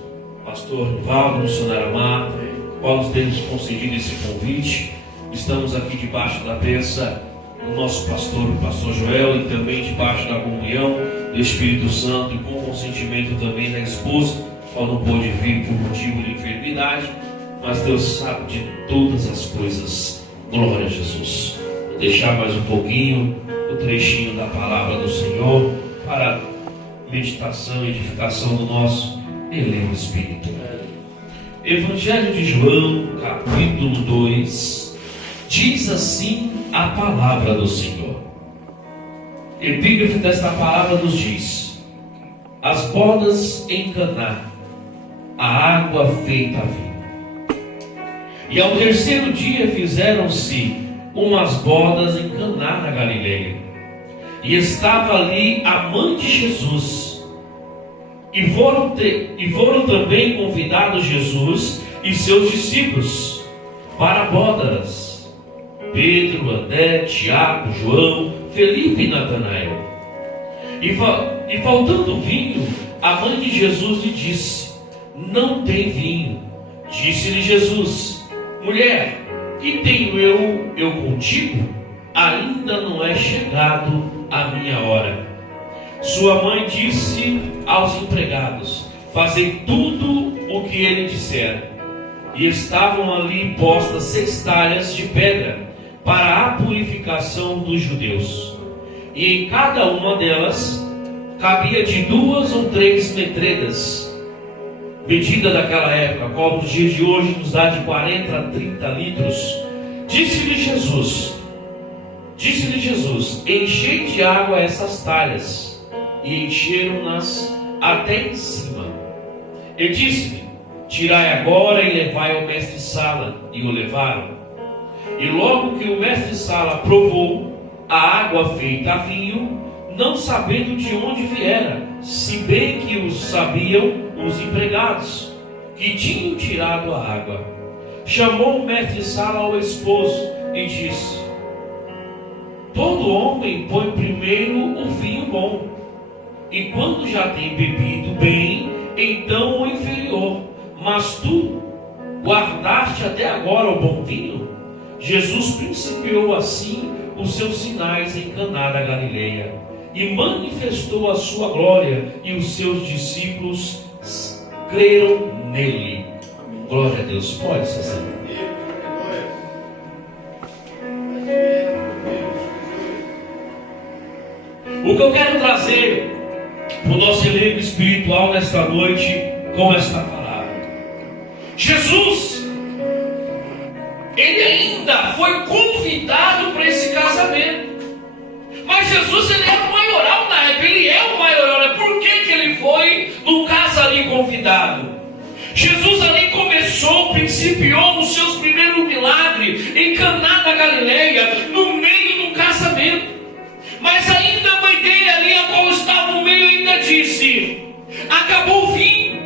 pastor Nivaldo, missionária Marta, qual nos temos concedido esse convite. Estamos aqui debaixo da bênção do nosso pastor, o pastor Joel, e também debaixo da comunhão do Espírito Santo, e com consentimento também da esposa, qual não pôde vir por motivo de enfermidade, mas Deus sabe de todas as coisas. Glória a Jesus. Vou deixar mais um pouquinho o trechinho da palavra do Senhor para meditação e edificação do nosso e ler o Espírito. Evangelho de João, capítulo 2, diz assim a palavra do Senhor. Epígrafe desta palavra nos diz: as bodas em Caná, a água feita vinho. E ao terceiro dia fizeram-se umas bodas em Caná na Galileia, e estava ali a mãe de Jesus. E foram também convidados Jesus e seus discípulos para bodas: Pedro, André, Tiago, João, Felipe e Natanael. E faltando vinho, a mãe de Jesus lhe disse: não tem vinho. Disse-lhe Jesus: mulher, que tenho eu contigo? Ainda não é chegado a minha hora. Sua mãe disse aos empregados: fazei tudo o que ele disser. E estavam ali postas 6 talhas de pedra para a purificação dos judeus, e em cada uma delas cabia de 2 ou 3 metredas, medida daquela época, como nos dias de hoje nos dá de 40 a 30 litros. Disse-lhe Jesus: enchei de água essas talhas. E encheram-nas até em cima. E disse-lhe: tirai agora e levai ao mestre-sala. E o levaram. E logo que o mestre-sala provou a água feita a vinho, não sabendo de onde viera, se bem que o sabiam os empregados que tinham tirado a água, chamou o mestre-sala ao esposo e disse: todo homem põe primeiro o vinho bom, e quando já tem bebido bem, então o inferior. Mas tu guardaste até agora o bom vinho? Jesus principiou assim os seus sinais em Caná da Galileia, e manifestou a sua glória, e os seus discípulos creram nele. Glória a Deus. Pode ser assim. O que eu quero trazer para o nosso elenco espiritual nesta noite com esta palavra: Jesus, ele ainda foi convidado para esse casamento, mas Jesus, ele era o maioral na época, ele é o maioral. Por que ele foi no caso ali convidado? Jesus ali principiou os seus primeiros milagres em Caná da Galileia, no meio do casamento. Mas ainda a mãe dele ali, a qual estava no meio, ainda disse: acabou o vinho.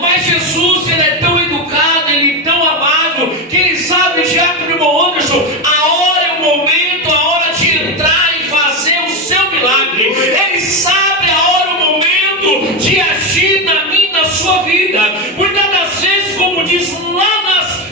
Mas Jesus, ele é tão educado, ele é tão amável, que ele sabe, Diácono irmão Anderson, a hora é o momento, a hora de entrar e fazer o seu milagre. Ele sabe a hora é o momento de agir na minha e na sua vida. Muitas das vezes, como diz lá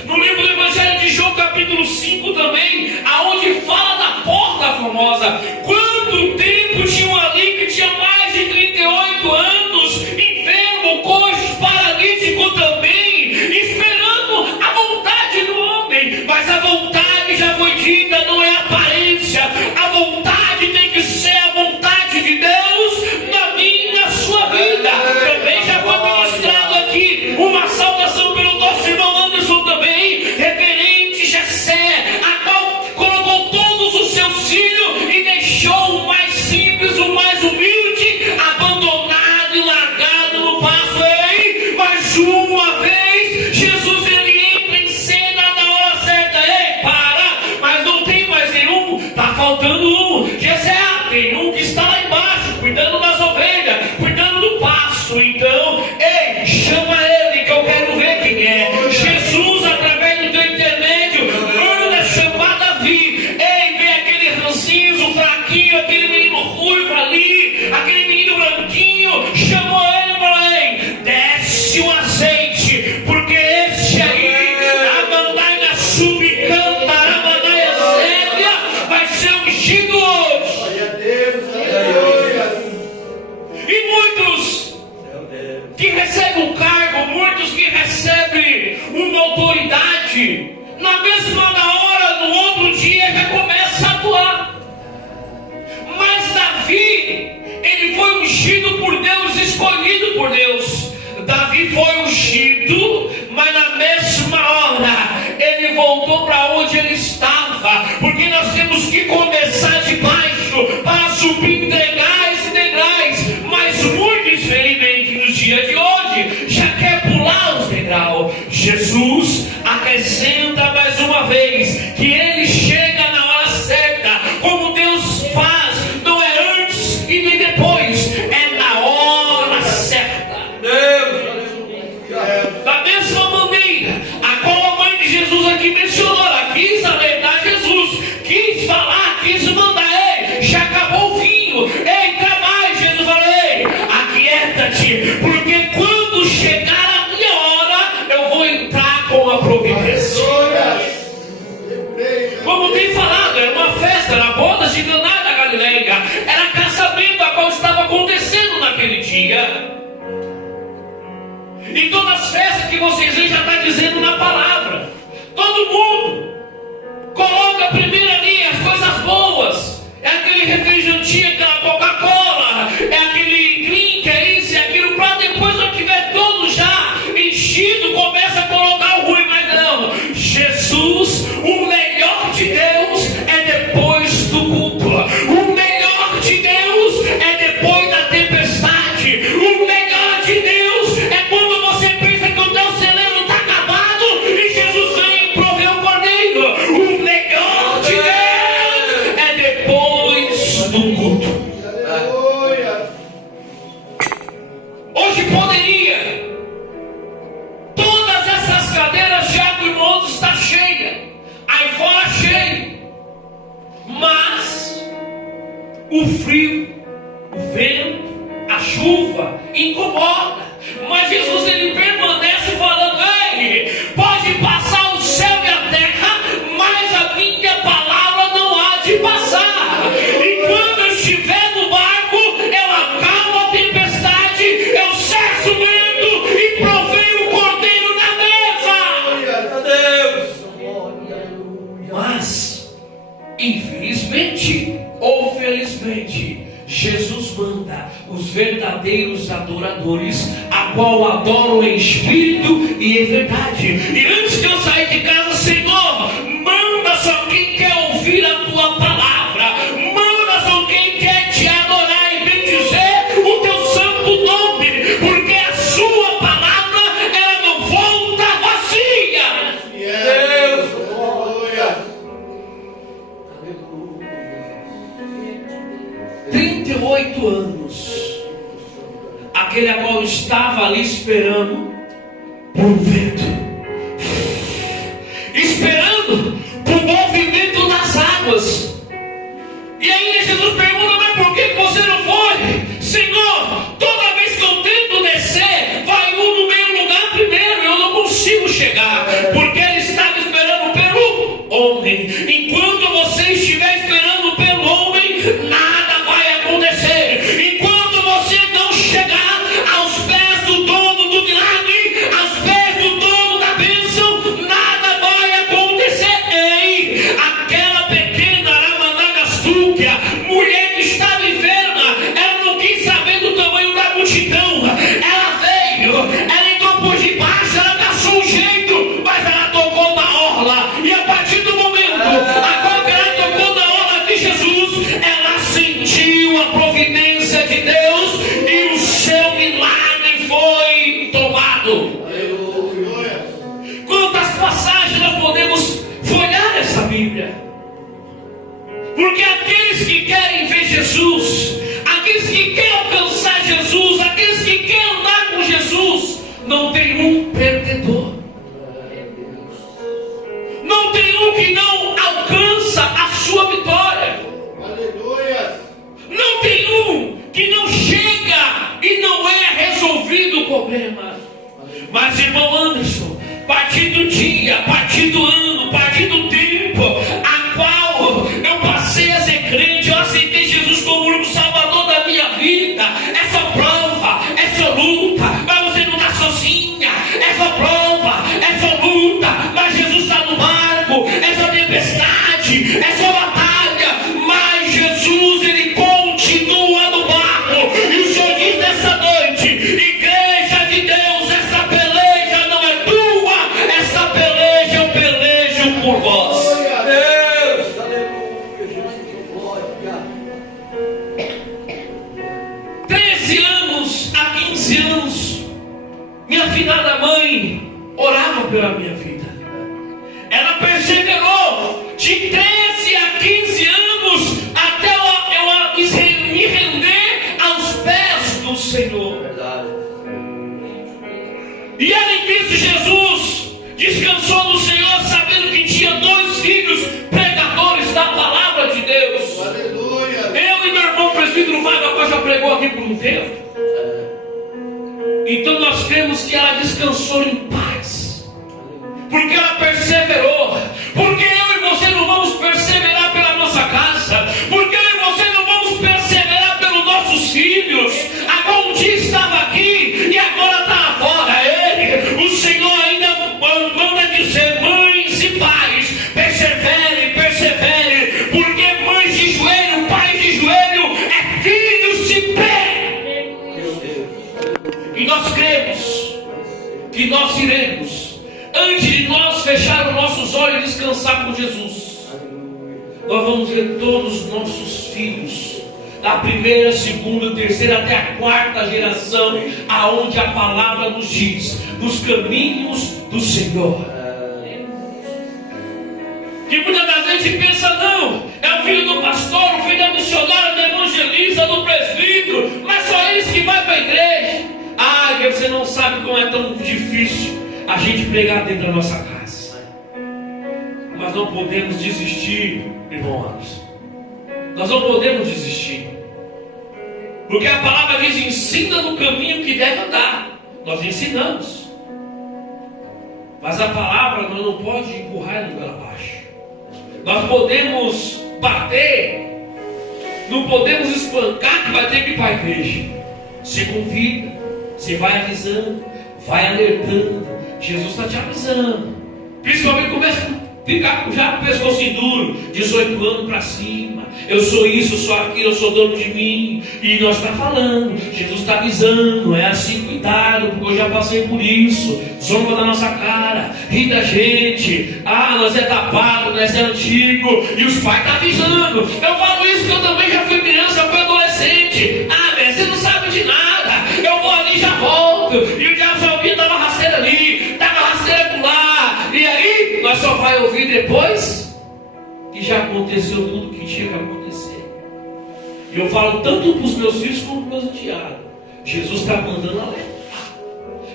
no livro do Evangelho de João, capítulo 5 também, aonde fala da porta famosa. Quanto tempo tinham ali que tinha mais de 38 anos, enfermo, coxo, paralítico também, esperando a vontade do homem. Mas a vontade já foi dita, não é aparência. A vontade tem que ser a vontade de Deus na minha e na sua vida. Também já foi ministrado aqui uma saudação pelo nosso irmão Anderson também, reverente Jessé, a qual colocou todos os seus filhos e deixou o mais simples, o mais humilde, abandonado e largado no passo. Ei, mas uma vez Jesus, ele entra em cena na hora certa. Ei, para, mas não tem mais nenhum, tá faltando um. Jessé, tem um que está lá embaixo, cuidando das ovelhas, cuidando do passo. Então, ei, chama ele que eu quero ver quem é. Jesus, através do teu intermédio, manda chamar Davi. Ei, vem aquele rancinho, fraquinho, aquele menino ruivo ali, aquele menino branquinho, chamou ele para ele: desce o azeite, porque esse aí, Abandai na subcanta, Abandai a Zébia, vai ser ungido hoje. Glória a Deus, aleluia. E muitos que recebem um cargo, muitos que recebem uma autoridade, na mesma hora, no outro dia, já começa a atuar. Mas Davi, ele foi ungido por Deus, escolhido por Deus. Davi porque nós temos que começar de baixo para subir degraus e degraus. Mas muito infelizmente nos dias de hoje já quer pular os degraus. Jesus acrescenta mais uma vez que ele chega na hora certa, como Deus faz, não é antes e nem depois, é na hora certa. Da mesma maneira a qual a mãe de Jesus aqui mencionou, ela quis alertar Jesus, quis falar, quis mandar: ei, já acabou o vinho, ei, quer mais? Jesus falou: ei, aquieta-te, porque quando chegar a minha hora eu vou entrar com a providência. Como tem falado, era uma festa, era bodas de Caná da Galileia, era casamento a qual estava acontecendo naquele dia. E todas as festas que vocês veem já está dizendo na palavra. Todo mundo coloca primeiro ali as coisas boas. É aquele refrigerantinho, aquela Coca-Cola, é aquele drink, é isso, é aquilo, para depois, quando tiver todo já enchido, começa a colocar o ruim. Mas não, Jesus, o melhor de Deus é depois do culto. O melhor de Deus é depois da tempestade. O melhor de Deus é quando você pensa que o teu celeiro está acabado e Jesus vem e provê o cordeiro. O melhor de Deus é depois do culto. Hoje poderia todas essas cadeiras de água e montes estar cheias, aí fora cheio, mas o frio, o vento, a chuva incomoda. Mas Jesus, ele permanece falando: ei, pode passar o céu e a terra, mas a minha palavra não há de passar. E quando eu estiver no barco, eu acalmo a tempestade, eu cesso o vento e provei o cordeiro na mesa. Mas, infelizmente ou felizmente, Jesus manda os verdadeiros adoradores, a qual adoram em espírito e em verdade. E antes de eu sair de casa, Senhor, manda só quem quer ouvir a tua palavra, manda só quem quer te adorar e bendizer o teu santo nome, porque a sua palavra, ela não volta vazia. Deus, aleluia. 38 anos, aquele a qual estava ali esperando por um vento, esperando por movimento das águas. E ainda Jesus pergunta: mas por que você não foi? Senhor, toda vez que eu tento descer, vai um no meu lugar primeiro, eu não consigo chegar, porque ele estava esperando pelo homem. Enquanto você estiver esperando pelo homem, nada vai acontecer. Enquanto você não chegar aos pés do dono do milagre, aos pés do dono da bênção, nada vai acontecer. Ei, aquela pequena Ramanagastúquia, mulher que estava enferma, ela não quis saber do tamanho da multidão. Ela veio, ela entrou por debaixo, ela caçou um jeito, mas ela tocou na orla. E a partir do momento a qual ela tocou na orla de Jesus, ela sentiu a providência de Deus e o seu milagre foi tomado. Aleluia. Quantas passagens nós podemos folhear essa Bíblia? Porque aqueles que querem ver Jesus, aqueles que querem alcançar Jesus, aqueles que querem andar com Jesus, não tem um perdedor. Não tem um que não alcança a sua vitória. Aleluia. Não tem um que não chega e não é resolvido o problema. Mas, irmão Anderson, a partir do dia, a partir do ano, a partir do tempo a qual eu passei a ser crente, eu aceitei Jesus como o único salvador da minha vida, essa prova, essa luta, mas você não está sozinha, essa prova, essa luta, mas Jesus está no barco, essa tempestade, essa batalha, mas Jesus, ele continua no barco. E o Senhor diz nessa noite: igreja de Deus, essa peleja não é tua, essa peleja eu pelejo por vós. finada mãe orava pela minha vida. Ela perseverou de 13 a 15 anos até eu me render aos pés do Senhor. Verdade. E ela em Cristo Jesus descansou no Senhor, sabendo que tinha 2 filhos pregadores da palavra de Deus. Aleluia. Eu e meu irmão presbítero Vaiva já pregou aqui por um tempo. Então nós cremos que ela descansou em paz, porque ela perseverou. Porque eu e você não vamos perseverar pela nossa casa, porque eu e você não vamos perseverar pelos nossos filhos. Agora um dia estava aqui e agora está fora. O Senhor ainda manda dizer: mães e pais, persevere, persevere, porque mães de joelho, pais de joelho é filhos de pé. E nós cremos que nós iremos, antes de nós fechar os nossos olhos e descansar com Jesus, nós vamos ver todos os nossos filhos, da primeira, segunda, terceira até a 4ª geração, aonde a palavra nos diz, nos caminhos do Senhor. Que muitas das vezes a gente pensa: não, é o filho do pastor, o filho da missionária, do evangelista, do presbítero, mas só eles que vai para a igreja. Que você não sabe como é tão difícil a gente pregar dentro da nossa casa. Mas não podemos desistir, irmãos. Nós não podemos desistir, porque a palavra diz: ensina no caminho que deve andar. Nós ensinamos, mas a palavra nós não pode empurrar no lugar abaixo. Nós podemos bater, não podemos espancar que vai ter que ir para a igreja. Você convida, você vai avisando, vai alertando. Jesus está te avisando. Principalmente começa a ficar já com o pescoço duro, 18 anos para cima. Eu sou isso, eu sou aquilo, eu sou dono de mim. E nós está falando, Jesus está avisando. É assim, cuidado, porque eu já passei por isso. Zomba da nossa cara, ri da gente. Nós é tapado, nós é antigo. E os pais estão avisando. Eu falo isso porque eu também já fui criança, eu fui adolescente. Velho, você não sabe de nada. Eu vou ali e já volto. E o diabo só ouvia, dava rasteira ali, dava rasteira por lá. E aí, nós só vai ouvir depois que já aconteceu tudo que tinha que acontecer. E eu falo tanto para os meus filhos como para os meus enteados. Jesus está mandando alertar.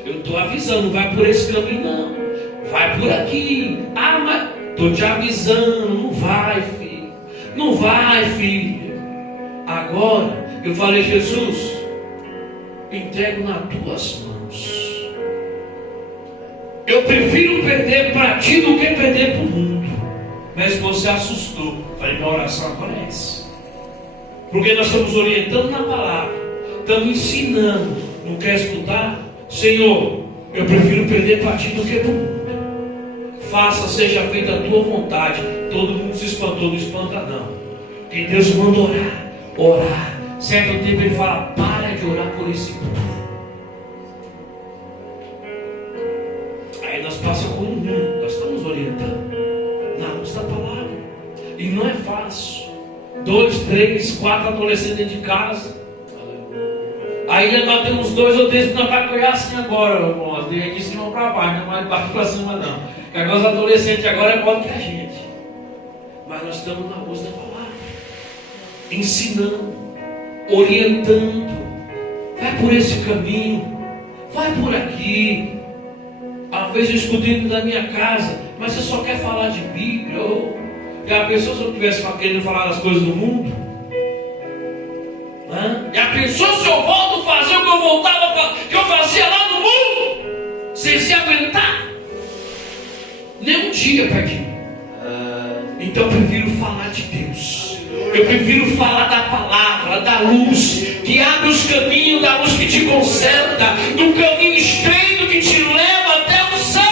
Eu estou avisando, vai por esse caminho não. Vai por aqui. Mas estou te avisando, não vai, filho. Não vai, filho. Agora, eu falei: Jesus, entrego nas tuas mãos. Eu prefiro perder para ti do que perder para o mundo. Mas você assustou. Falei: minha oração agora é essa. Porque nós estamos orientando na palavra, estamos ensinando. Não quer escutar? Senhor, eu prefiro perder para ti do que para o mundo. Faça, seja feita a tua vontade. Todo mundo se espantou, não espanta não. Porque Deus manda orar. Certo tempo ele fala: para de orar por esse povo. Aí nós passamos como mundo, nós estamos orientando na luz da palavra. E não é fácil. 2, 3, 4 adolescentes dentro de casa. Aí nós temos 2 ou 3 que nós vamos criar assim agora, irmãos. De aqui de cima para baixo, não é mais de baixo para cima não. Porque agora os adolescentes agora é maior que a gente. Mas nós estamos na luz da palavra, ensinando, orientando. Vai por esse caminho, vai por aqui. Às vezes eu escutei dentro da minha casa: mas você só quer falar de Bíblia? E a pessoa, se eu estivesse querendo falar das coisas do mundo, e a pessoa, se eu volto a fazer o que eu voltava, que eu fazia lá no mundo, sem se aguentar, nem um dia perdi. Então eu prefiro falar de Deus. Eu prefiro falar da palavra, da luz, que abre os caminhos, da luz que te conserta, do caminho estreito que te leva até o céu.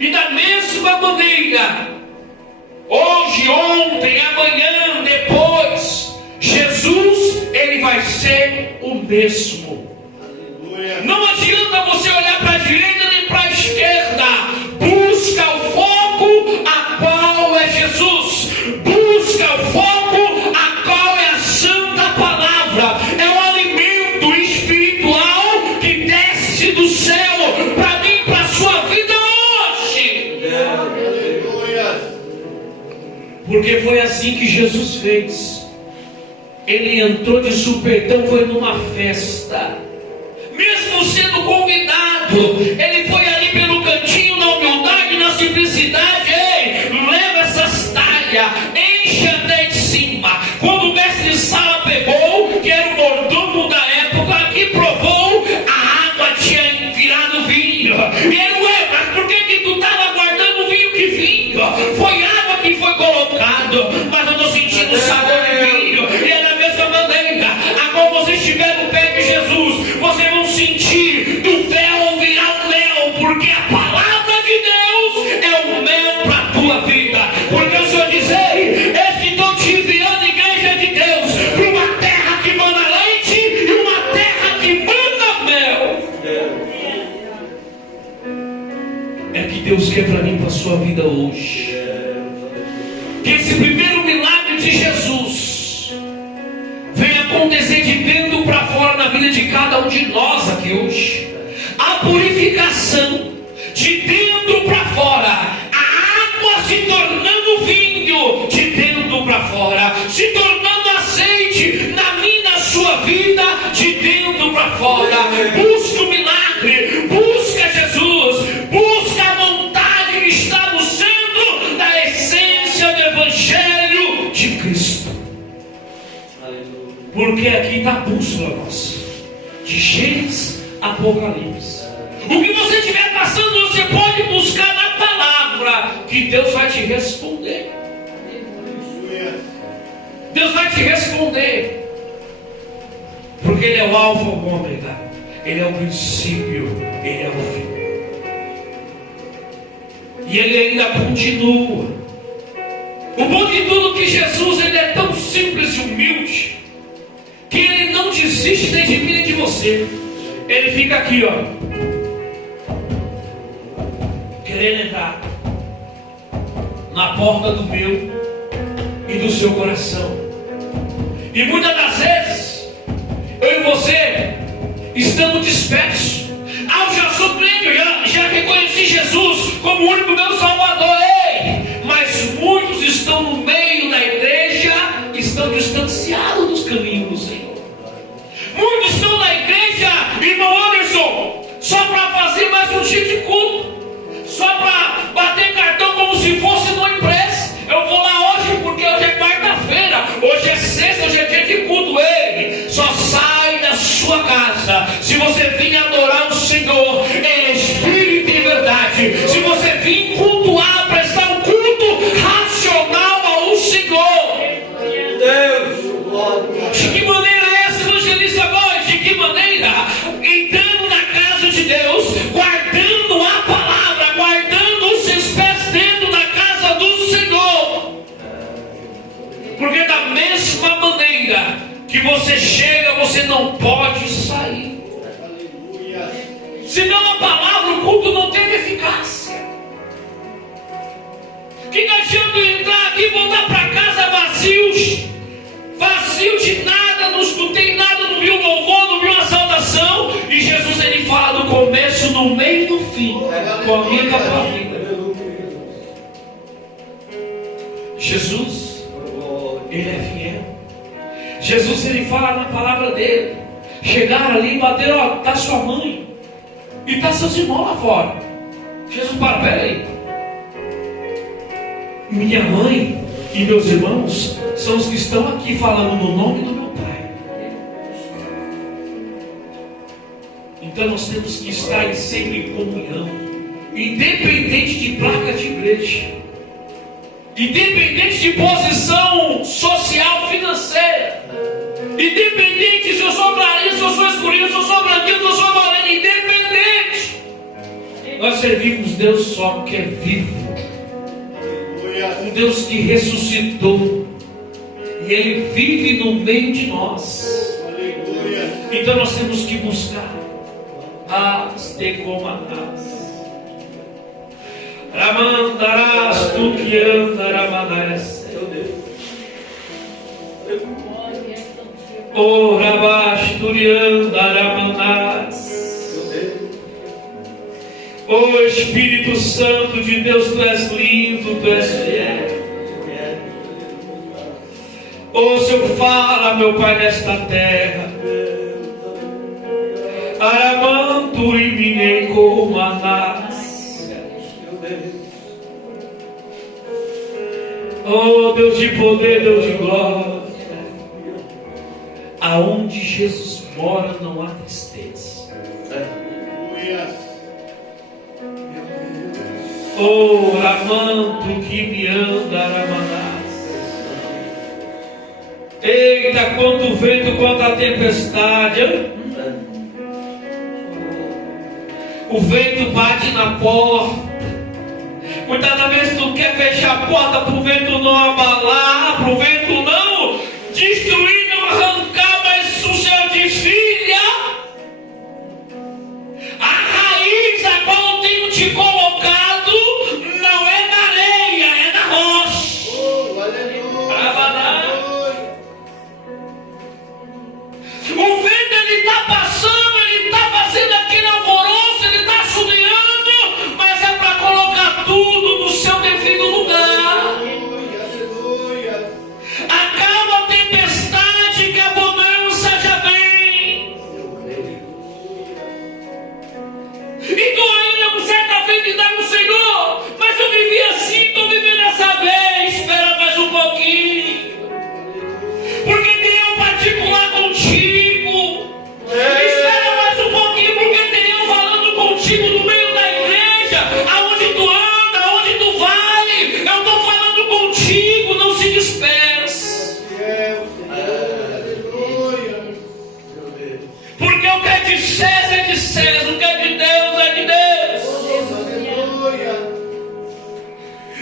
E da mesma maneira, hoje, ontem, amanhã, depois, Jesus, ele vai ser o mesmo. Não adianta você olhar para a direita nem para a esquerda. Busca o foco a qual é Jesus. Busca o foco a qual é a santa palavra. É o alimento espiritual. Porque foi assim que Jesus fez. Ele entrou de supetão, foi numa festa. Mesmo sendo convidado, ele foi ali pelo cantinho, na humildade, na simplicidade. Ei, leva essas talhas, enche até de cima. Quando o mestre Sala pegou, que era o mordomo da época, que provou, a água tinha virado vinho. E ele, ué, mas por que tu estava guardando vinho que vinho? Foi água que foi colocado, mas eu estou sentindo o sabor de vinho. E é da mesma maneira, agora você estiver no pé de Jesus, vocês vão sentir do véu virar mel, porque a palavra de Deus é o mel para a tua vida. Porque o Senhor diz, ei, eis que estou te enviando, igreja de Deus, para uma terra que manda leite e uma terra que manda mel. É que Deus quer para mim, para a sua vida hoje. Que esse primeiro milagre de Jesus venha acontecer de dentro para fora na vida de cada um de nós aqui hoje. A purificação de dentro para fora, a água se tornando vinho de dentro para fora, se tornando azeite na minha, na sua vida, de dentro para fora. Busca o milagre, busca Jesus, busca a vontade que está no centro da essência do Evangelho de Cristo. Porque aqui está a bússola nossa, de Gênesis a Apocalipse. O que você estiver passando, você pode buscar na palavra, que Deus vai te responder. Deus vai te responder. Porque Ele é o alfa e o ômega, Ele é o princípio, Ele é o fim. E Ele ainda continua. O bom de tudo é que Jesus, Ele é tão simples e humilde, que Ele não desiste nem de mim nem de você. Ele fica aqui, ó, querendo entrar na porta do meu e do seu coração. E muitas das vezes eu e você estamos dispersos. Eu já sou crente, eu já reconheci Jesus como o único meu Salvador. Ei, mas muitos estão no meio da igreja, estão distanciados dos caminhos do Senhor. Muitos estão na igreja, irmão Anderson, só para fazer mais um dia de culto, só para bater cartão como se fosse no impresso. Eu vou lá hoje porque hoje é quarta-feira, hoje é sexta, hoje é dia de culto. Ei, só sai da sua casa se você vir adorar o Senhor em espírito e verdade. Se você vir cultuar, prestar um culto racional ao Senhor. Deus, de que maneira é essa, evangelista voz? De que maneira? Entrando na casa de Deus, guardando a palavra, guardando os seus pés dentro da casa do Senhor. Porque da mesma maneira que você chega, você não pode sair. Senão a palavra, o culto não tem eficácia. Que não adianta eu entrar aqui e voltar para casa vazios, vazio de nada, não escutei nada, não vi um louvor, não vi uma saudação. E Jesus, Ele fala do começo, no meio e no fim, com a minha e com a tua vida. Jesus, Ele é fiel. Jesus, Ele fala na palavra dele. Chegaram ali e bateram, ó, está sua mãe e está seus irmãos lá fora. Jesus, peraí. Minha mãe e meus irmãos são os que estão aqui falando no nome do meu Pai. Então nós temos que estar sempre em comunhão, independente de placa de igreja, independente de posição social, financeira, independente se eu sou clarinho, se eu sou escurinho, se eu sou branquinho, se eu sou moreno, independente. Nós servimos Deus só que é vivo, um Deus que ressuscitou, e Ele vive no meio de nós. Então nós temos que buscar as decomandas. Ramandarás tu que andarás. O rabasturiandaramanas. O Espírito Santo de Deus, Tu és lindo, Tu és fiel. Oh, Senhor, fala, meu Pai, nesta terra. Aramanto e minei como anás. Oh, Deus de poder, Deus de glória. Aonde Jesus mora não há tristeza. Oh, Ramanto que me anda, Aramanás. Eita, quanto vento, quanta tempestade. O vento bate na porta. Muitas vezes tu quer fechar a porta para o vento não abalar, para o vento não destruir, não arrancar, mas o Senhor diz: filha, a raiz a qual eu tenho te colocado não é na areia, é na rocha. O vento ele está passando, ele está fazendo aquele alvoroço, ele está assobiando, mas é para colocar tudo no seu devido lugar. Acaba a tempestade que a bonança já vem. E tu ainda você está acreditar no Senhor, mas eu vivi assim, estou vivendo dessa vez. Espera mais um pouquinho, porque tem um particular contigo. Espera mais um pouquinho, porque tem eu falando contigo no meio da igreja, aonde tu anda, aonde tu vai. Eu estou falando contigo, não se disperse. Porque o que é de César é de César, o que é de Deus é de Deus.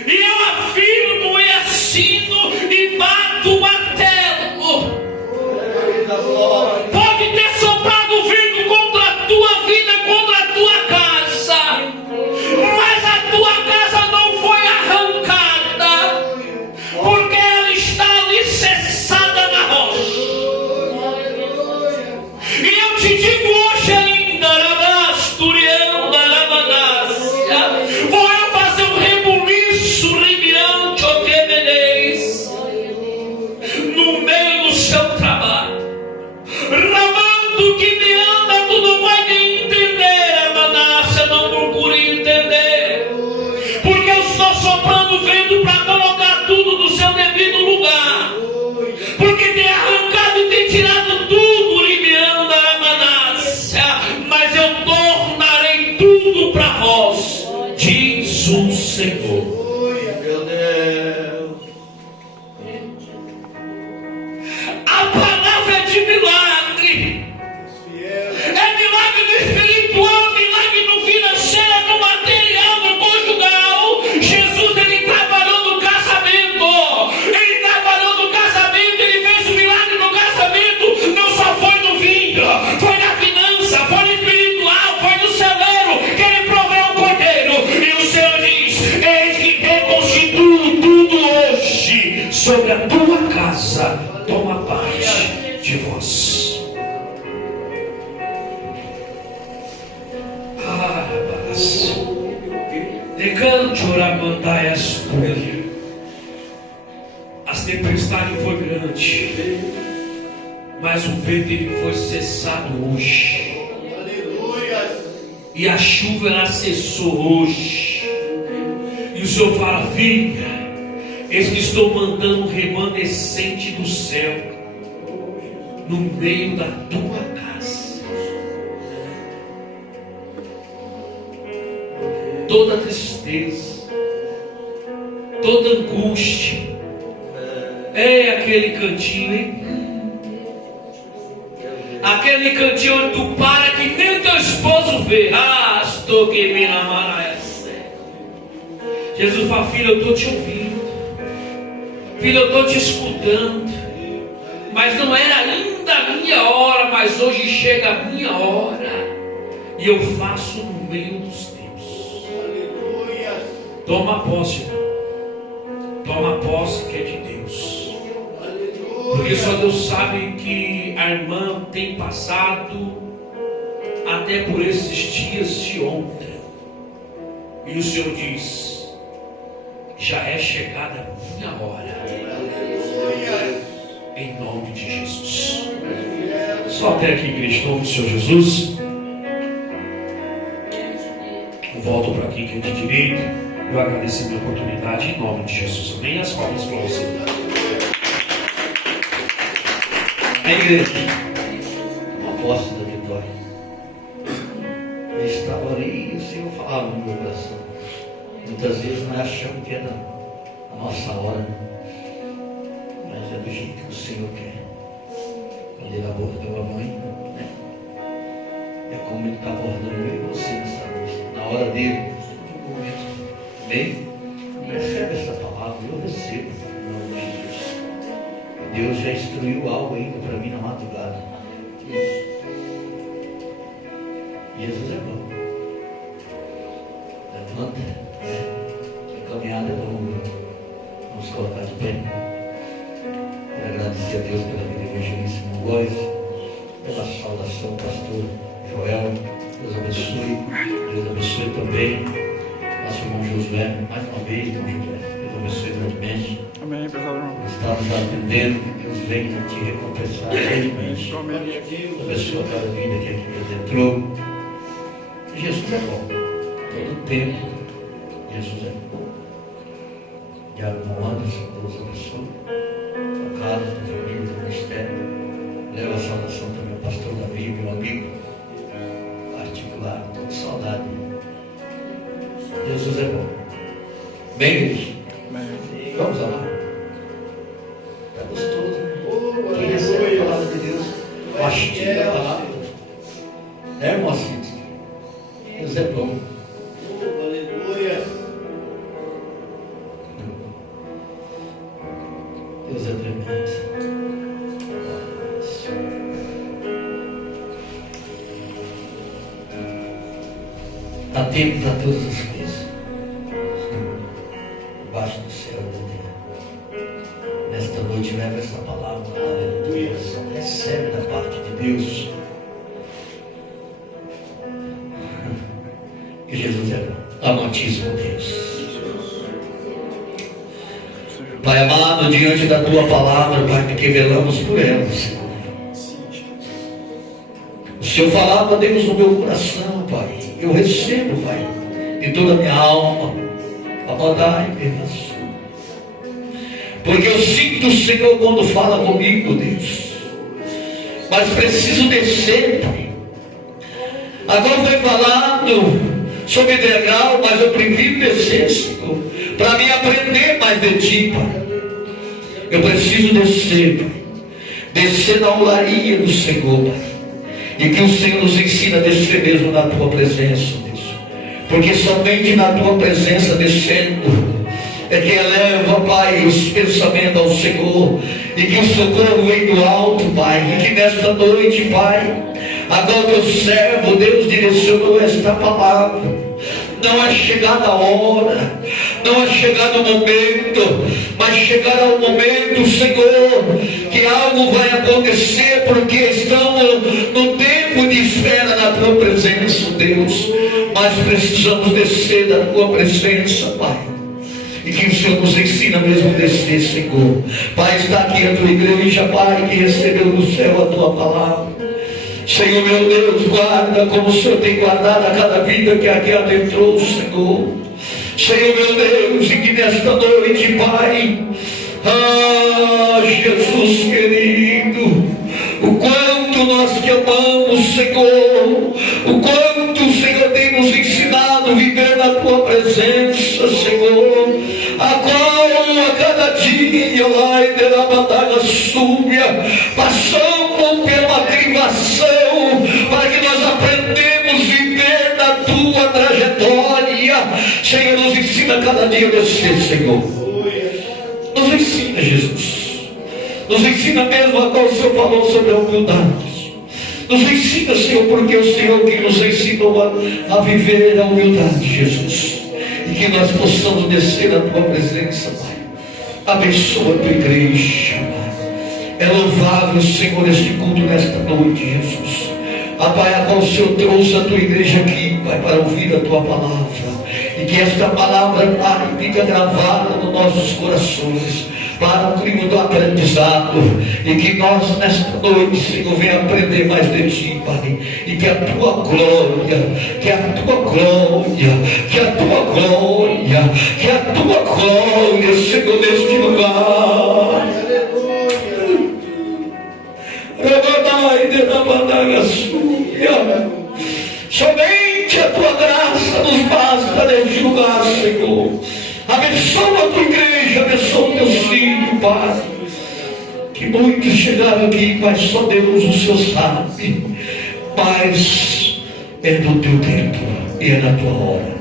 E eu afirmo e assino e bato o martelo. Pode ter soprado vento contra a tua vida, contra a tua casa, mas a tua casa não foi arrancada, porque ela está alicerçada na rocha. E eu te digo hoje ainda, vou eu fazer um rebuliço, ribiante, o que veneis, no meio do seu trabalho. Ramando que me anda, tu não vai nem entender, Manassés, não procure entender, porque eu estou soprando vento para colocar tudo no seu devido lugar, porque tem arrancado e tem tirado tudo, me anda, Manassés, mas eu tornarei tudo para vós, diz o Senhor. Meu Deus, a palavra é de milagre. É milagre no espiritual, milagre no financeiro, no material, no conjugal. Jesus, ele trabalhou no casamento. Ele trabalhou no casamento, ele fez um milagre no casamento. Não só foi no vinho, foi na finança, foi no espiritual, foi no celeiro, que ele proveu o cordeiro. E o Senhor diz: eis que reconstituo tudo hoje sobre a tua casa. Toma parte de vós. Decante oramandaias tuas. As tempestades foi grande, mas o vento ele foi cessado hoje. E a chuva ela cessou hoje. E o Senhor fala: filha, eis que estou mandando um remanescente do céu no meio da tua casa. Toda tristeza, toda angústia, é aquele cantinho, hein? Aquele cantinho onde tu para que nem teu esposo vê. Ah, estou que me amará. Jesus fala: filho, eu estou te ouvindo, filho, eu estou te escutando, mas não era ainda a minha hora, mas hoje chega a minha hora, e eu faço no meio dos teus. Toma posse, toma posse que é de Deus, porque só Deus sabe que a irmã tem passado até por esses dias de ontem, e o Senhor diz: já é chegada a minha hora. em nome de Jesus. Só até aqui, igreja, em nome do Senhor Jesus. Volto para aqui que é de direito. Eu agradeço a minha oportunidade em nome de Jesus. Amém. As palmas para você. A igreja, uma posse da vitória. Eu estava ali e o Senhor falava no meu coração. Muitas vezes nós achamos que é a nossa hora, mas é do jeito que o Senhor quer. Quando Ele abordou a mãe, né? É como Ele está abordando eu e você nessa noite. Na hora dele, no momento. Amém? Recebe essa palavra, eu recebo. Em nome de Jesus. Deus já instruiu algo ainda para mim na madrugada. Jesus é bom. Levanta, né? A caminhada é longa. Vamos colocar de pé. Quero agradecer a Deus pela vida evangelíssima Góis, pela saudação, pastor Joel. Deus abençoe. Deus abençoe também nosso irmão Josué. Mais uma vez, irmão Josué. Deus abençoe grandemente. Amém, pessoal, irmão. Estamos aprendendo que Deus venha te recompensar grandemente. Abençoa cada vida que aqui entrou. Jesus é bom. Todo tempo, Jesus é bom. Diabo Anderson, Deus abençoe. A casa, a família, o ministério. Leva a saudação também ao pastor Davi, meu amigo particular. Estou com saudade. Jesus é bom. Bem, igreja? Vamos lá. Está gostoso, né? Quem recebe a palavra de Deus, mastiga a palavra. É, irmãozinho? Deus é bom. Aleluia. Deus é tremendo. Há tempo para todas as coisas. Debaixo do céu e da terra. Nesta noite leva essa palavra, aleluia. Recebe da parte de Deus. Que Jesus é bom. Amantíssimo Deus. Pai amado, diante da tua palavra, Pai, que velamos por ela, Senhor. O Senhor falava, Deus, no meu coração, Pai. Eu recebo, Pai, de toda a minha alma, a bondade e perdoação. Porque eu sinto o Senhor quando fala comigo, Deus. Mas preciso descer, Pai. Agora foi falado sobre degrau, mas eu prefiro descer, Senhor, para me aprender mais de Ti, Pai. Eu preciso descer, Pai. Descer na olaria do Senhor, Pai. E que o Senhor nos ensina a descer mesmo na Tua presença, Deus. Porque somente na Tua presença descendo é que eleva, Pai, os pensamentos ao Senhor. E que o socorro vem do alto, Pai. E que nesta noite, Pai, agora teu servo, Deus, direcionou esta palavra. Não é chegada a hora, não é chegado o momento, mas chegará o momento, Senhor, que algo vai acontecer, porque estamos no tempo de espera na Tua presença, Deus. Mas precisamos descer da Tua presença, Pai. E que o Senhor nos ensina mesmo a descer, Senhor. Pai, está aqui a Tua igreja, Pai, que recebeu do céu a Tua palavra. Senhor meu Deus, guarda como o Senhor tem guardado a cada vida que aqui adentrou, Senhor. Senhor meu Deus, e que nesta noite, Pai, Jesus querido, o quanto nós te amamos, Senhor, o quanto o Senhor tem nos ensinado a viver na Tua presença, Senhor, a qual a cada dia, lá em Derabadaga Súbia, passamos pela privação, para que nós aprendemos a viver na Tua trajetória. Senhor, nos ensina a cada dia a descer, Senhor. Nos ensina, Jesus. Nos ensina mesmo a qual o Senhor falou sobre a humildade. Nos ensina, Senhor, porque é o Senhor que nos ensinou a viver a humildade, Jesus. E que nós possamos descer na Tua presença, Pai. Abençoa a Tua igreja, Pai. É louvável, Senhor, este culto nesta noite, Jesus. Pai, a qual o Senhor trouxe a Tua igreja aqui, Pai, para ouvir a Tua palavra. E que esta palavra, Pai, fica gravada nos nossos corações. para o clima do aprendizado, e que nós nesta noite, Senhor, venha aprender mais de Ti, Pai, e que a Tua glória, que a Tua glória, que a Tua glória, que a Tua glória, Senhor, neste lugar. Somente a Tua graça nos basta neste lugar, Senhor. Abençoa a Tua igreja, abençoa o Teu filho, Pai. Que muitos chegaram aqui, mas só Deus o Senhor sabe. Mas é do Teu tempo e é na Tua hora.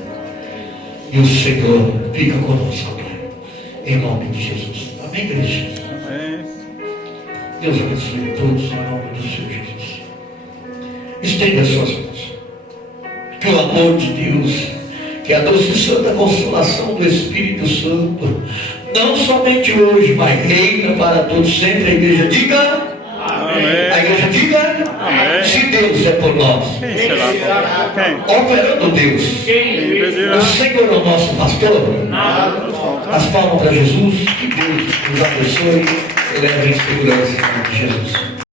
E o Senhor fica conosco, Pai. Em nome de Jesus. Amém, igreja? Amém. Deus abençoe a todos em nome do Senhor Jesus. Estenda as suas mãos. Que o amor de Deus, que a doce e santa consolação do Espírito Santo, não somente hoje, mas reina para todos sempre. A igreja diga amém. A igreja diga amém. Se Deus é por nós, operando Deus, o Senhor é o nosso pastor. As palmas para Jesus. Que Deus nos abençoe e leve em segurança em nome de Jesus.